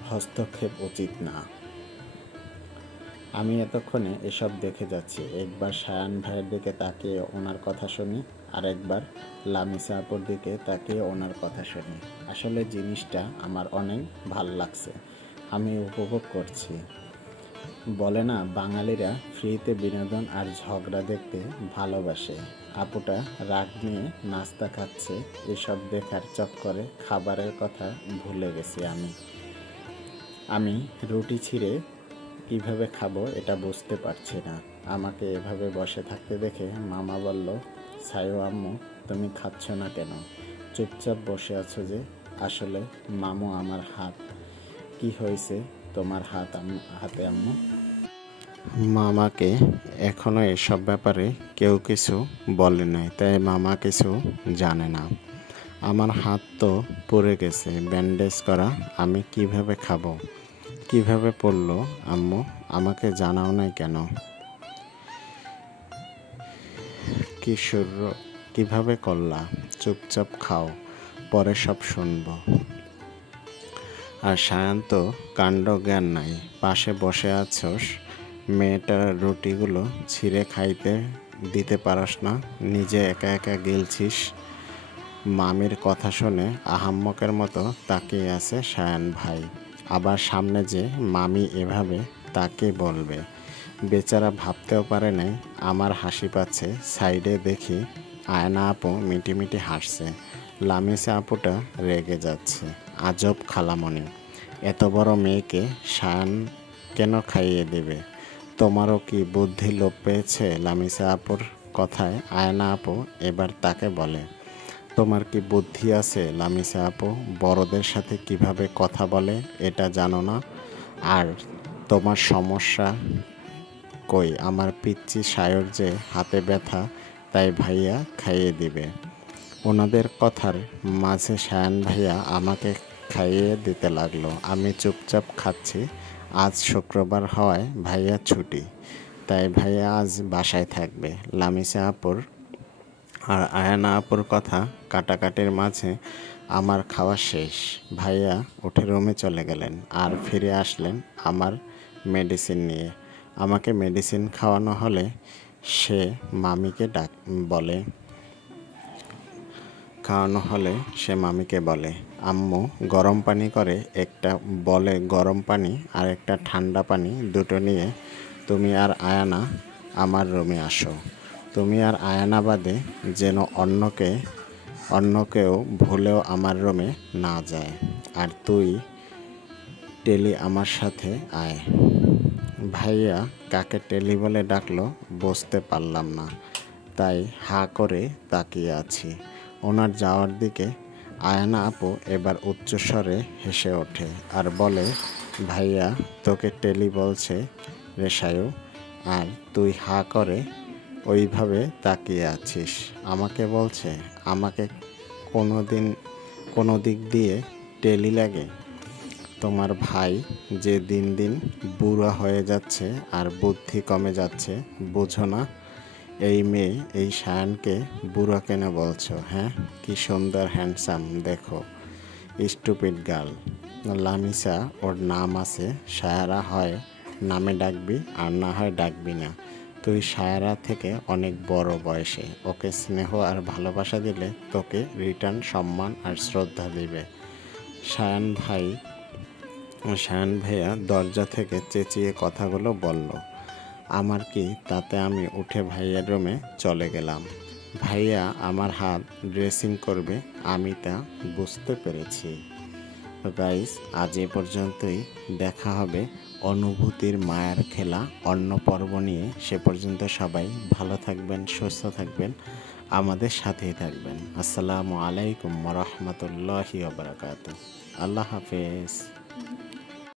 হস্তক্ষেপ উচিত না। আমি এতক্ষণে এসব দেখে যাচ্ছি। একবার সায়ান ভাইয়ের দিকে তাকিয়ে ওনার কথা শুনি, আর একবার লামিসা আপুর দিকে তাকিয়ে ওনার কথা শুনি। আসলে জিনিসটা আমার অনেক ভাল লাগছে, আমি উপভোগ করছি। বলে না বাঙালিরা ফ্রিতে বিনোদন আর ঝগড়া দেখতে ভালোবাসে। আপুটা রাগ নিয়ে নাস্তা খাচ্ছে, এসব দেখার চক্করে খাবারের কথা ভুলে গেছি। আমি রুটি ছিঁড়ে কিভাবে খাবো এটা বুঝতে পারছি না। আমাকে এভাবে বসে থাকতে দেখে মামা বলল, সায়ু আম্মু তুমি খাচ্ছ না কেন? চুপচাপ বসে আছো যে? আসলে মামু আমার হাত। কি হয়েছে তোমার হাতে আম্মু? মামাকে এখনো এসব ব্যাপারে কেউ কিছু বলে নাই, তাই মামা কিছু জানে না। আমার হাত তো পুড়ে গেছে, ব্যান্ডেজ করা, আমি কিভাবে খাবো? কিভাবে পড়লো আম্মু? আমাকে জানাও নাই কেন? কিশোর, কিভাবে করলা? চুপচাপ খাও, পরে সব শুনবো। আর সায়ান তো কাণ্ড জ্ঞান নাই, পাশে বসে আছস, মেয়েটার রুটিগুলো ছিঁড়ে খাইতে দিতে পারস না, নিজে একা একা গিলছিস। মামির কথা শুনে আহাম্মকের মতো তাকিয়ে আছে সায়ান ভাই। আবার সামনে যে মামি এভাবে তাকে বলবে, বেচারা ভাবতেও পারে নাই। আমার হাসি পাচ্ছে, সাইডে দেখি আয়না আপু মিটিমিটি হাসছে, লামিসা আপুটা রেগে যাচ্ছে। আজব খালামণি, এত বড় মেয়েকে সায়ান কেন খাইয়ে দেবে? তোমারও কি বুদ্ধি লোপ পেয়েছে? লামিসা আপুর কথায় আয়না আপু এবার তাকে বলে, তোমার কি বুদ্ধি আছে লামিসা আপু? বড়দের সাথে কিভাবে কথা বলে এটা জানো না? আর তোমার সমস্যা কই? আমার পিচ্চি সায়র যে হাতে ব্যথা, তাই ভাইয়া খাইয়ে দিবে। ওনাদের কথার মাঝে সায়ান ভাইয়া আমাকে খাইয়ে দিতে লাগলো। আমি চুপচাপ খাচ্ছি। আজ শুক্রবার হওয়ায় ভাইয়া ছুটি, তাই ভাইয়া আজ বাসায় থাকবে। লামিসা আপুর আর আয়ানা আপুর কথা কাটাকাটির মাঝে আমার খাওয়া শেষ। ভাইয়া উঠে রুমে চলে গেলেন আর ফিরে আসলেন আমার মেডিসিন নিয়ে। আমাকে মেডিসিন খাওয়ানো হলে সে মামিকে বলে মামিকে বলে, আম্মু গরম পানি করে, একটা বলে গরম পানি আর একটা ঠান্ডা পানি দুটো নিয়ে তুমি আর আয়ানা আমার রুমে আসো। তুমি আর আয়ানা বাদে যেন অন্য কেউ ভুলেও আমার রুমে না যায়। আর তুই টেলি আমার সাথে আয়। ভাইয়া কাকে টেলি বলে ডাকলো বুঝতে পারলাম না, তাই হা করে তাকিয়ে আছি। ওনার যাওয়ার দিকে আয়ানা আপু এবার উচ্চস্বরে হেসে ওঠে আর বলে, ভাইয়া তোকে টেলি বলছে রে সায়ু। আর তুই হা করে ওইভাবে তাকিয়ে আছিস। আমাকে বলছে? আমাকে কোনো দিক দিয়ে টেলি লাগে? তোমার ভাই যে দিন দিন বুড়া হয়ে যাচ্ছে আর বুদ্ধি কমে যাচ্ছে, বুঝো না? এই মেয়ে, এই সায়ানকে বুড়া কেন বলছো? হ্যাঁ, কি সুন্দর হ্যান্ডসাম দেখো। Stupid girl. লামিসা ওর নাম আছে, সায়ারা হয় নামে ডাকবি আর না হয় ডাকবি না। তুই সায়ারা থেকে অনেক বড় বয়সে, ওকে স্নেহ আর ভালোবাসা দিলে তোকে রিটার্ন সম্মান আর শ্রদ্ধা দিবে। সায়ান ভাইয়া দরজা থেকে চেঁচিয়ে কথাগুলো বলল। আমার কি তাতে? আমি উঠে ভাইয়ার রুমে চলে গেলাম। ভাইয়া আমার হাত ড্রেসিং করবে, আমি তা বুঝতে পেরেছি। তো গাইস, আজ এ পর্যন্তই। দেখা হবে অনুভূতির মায়ার খেলা অন্য পর্ব নিয়ে। সে পর্যন্ত সবাই ভালো থাকবেন, সুস্থ থাকবেন, আমাদের সাথেই থাকবেন। আসসালামু আলাইকুম ওয়া রাহমাতুল্লাহি ওয়া বারাকাতুহু। আল্লাহ হাফেজ।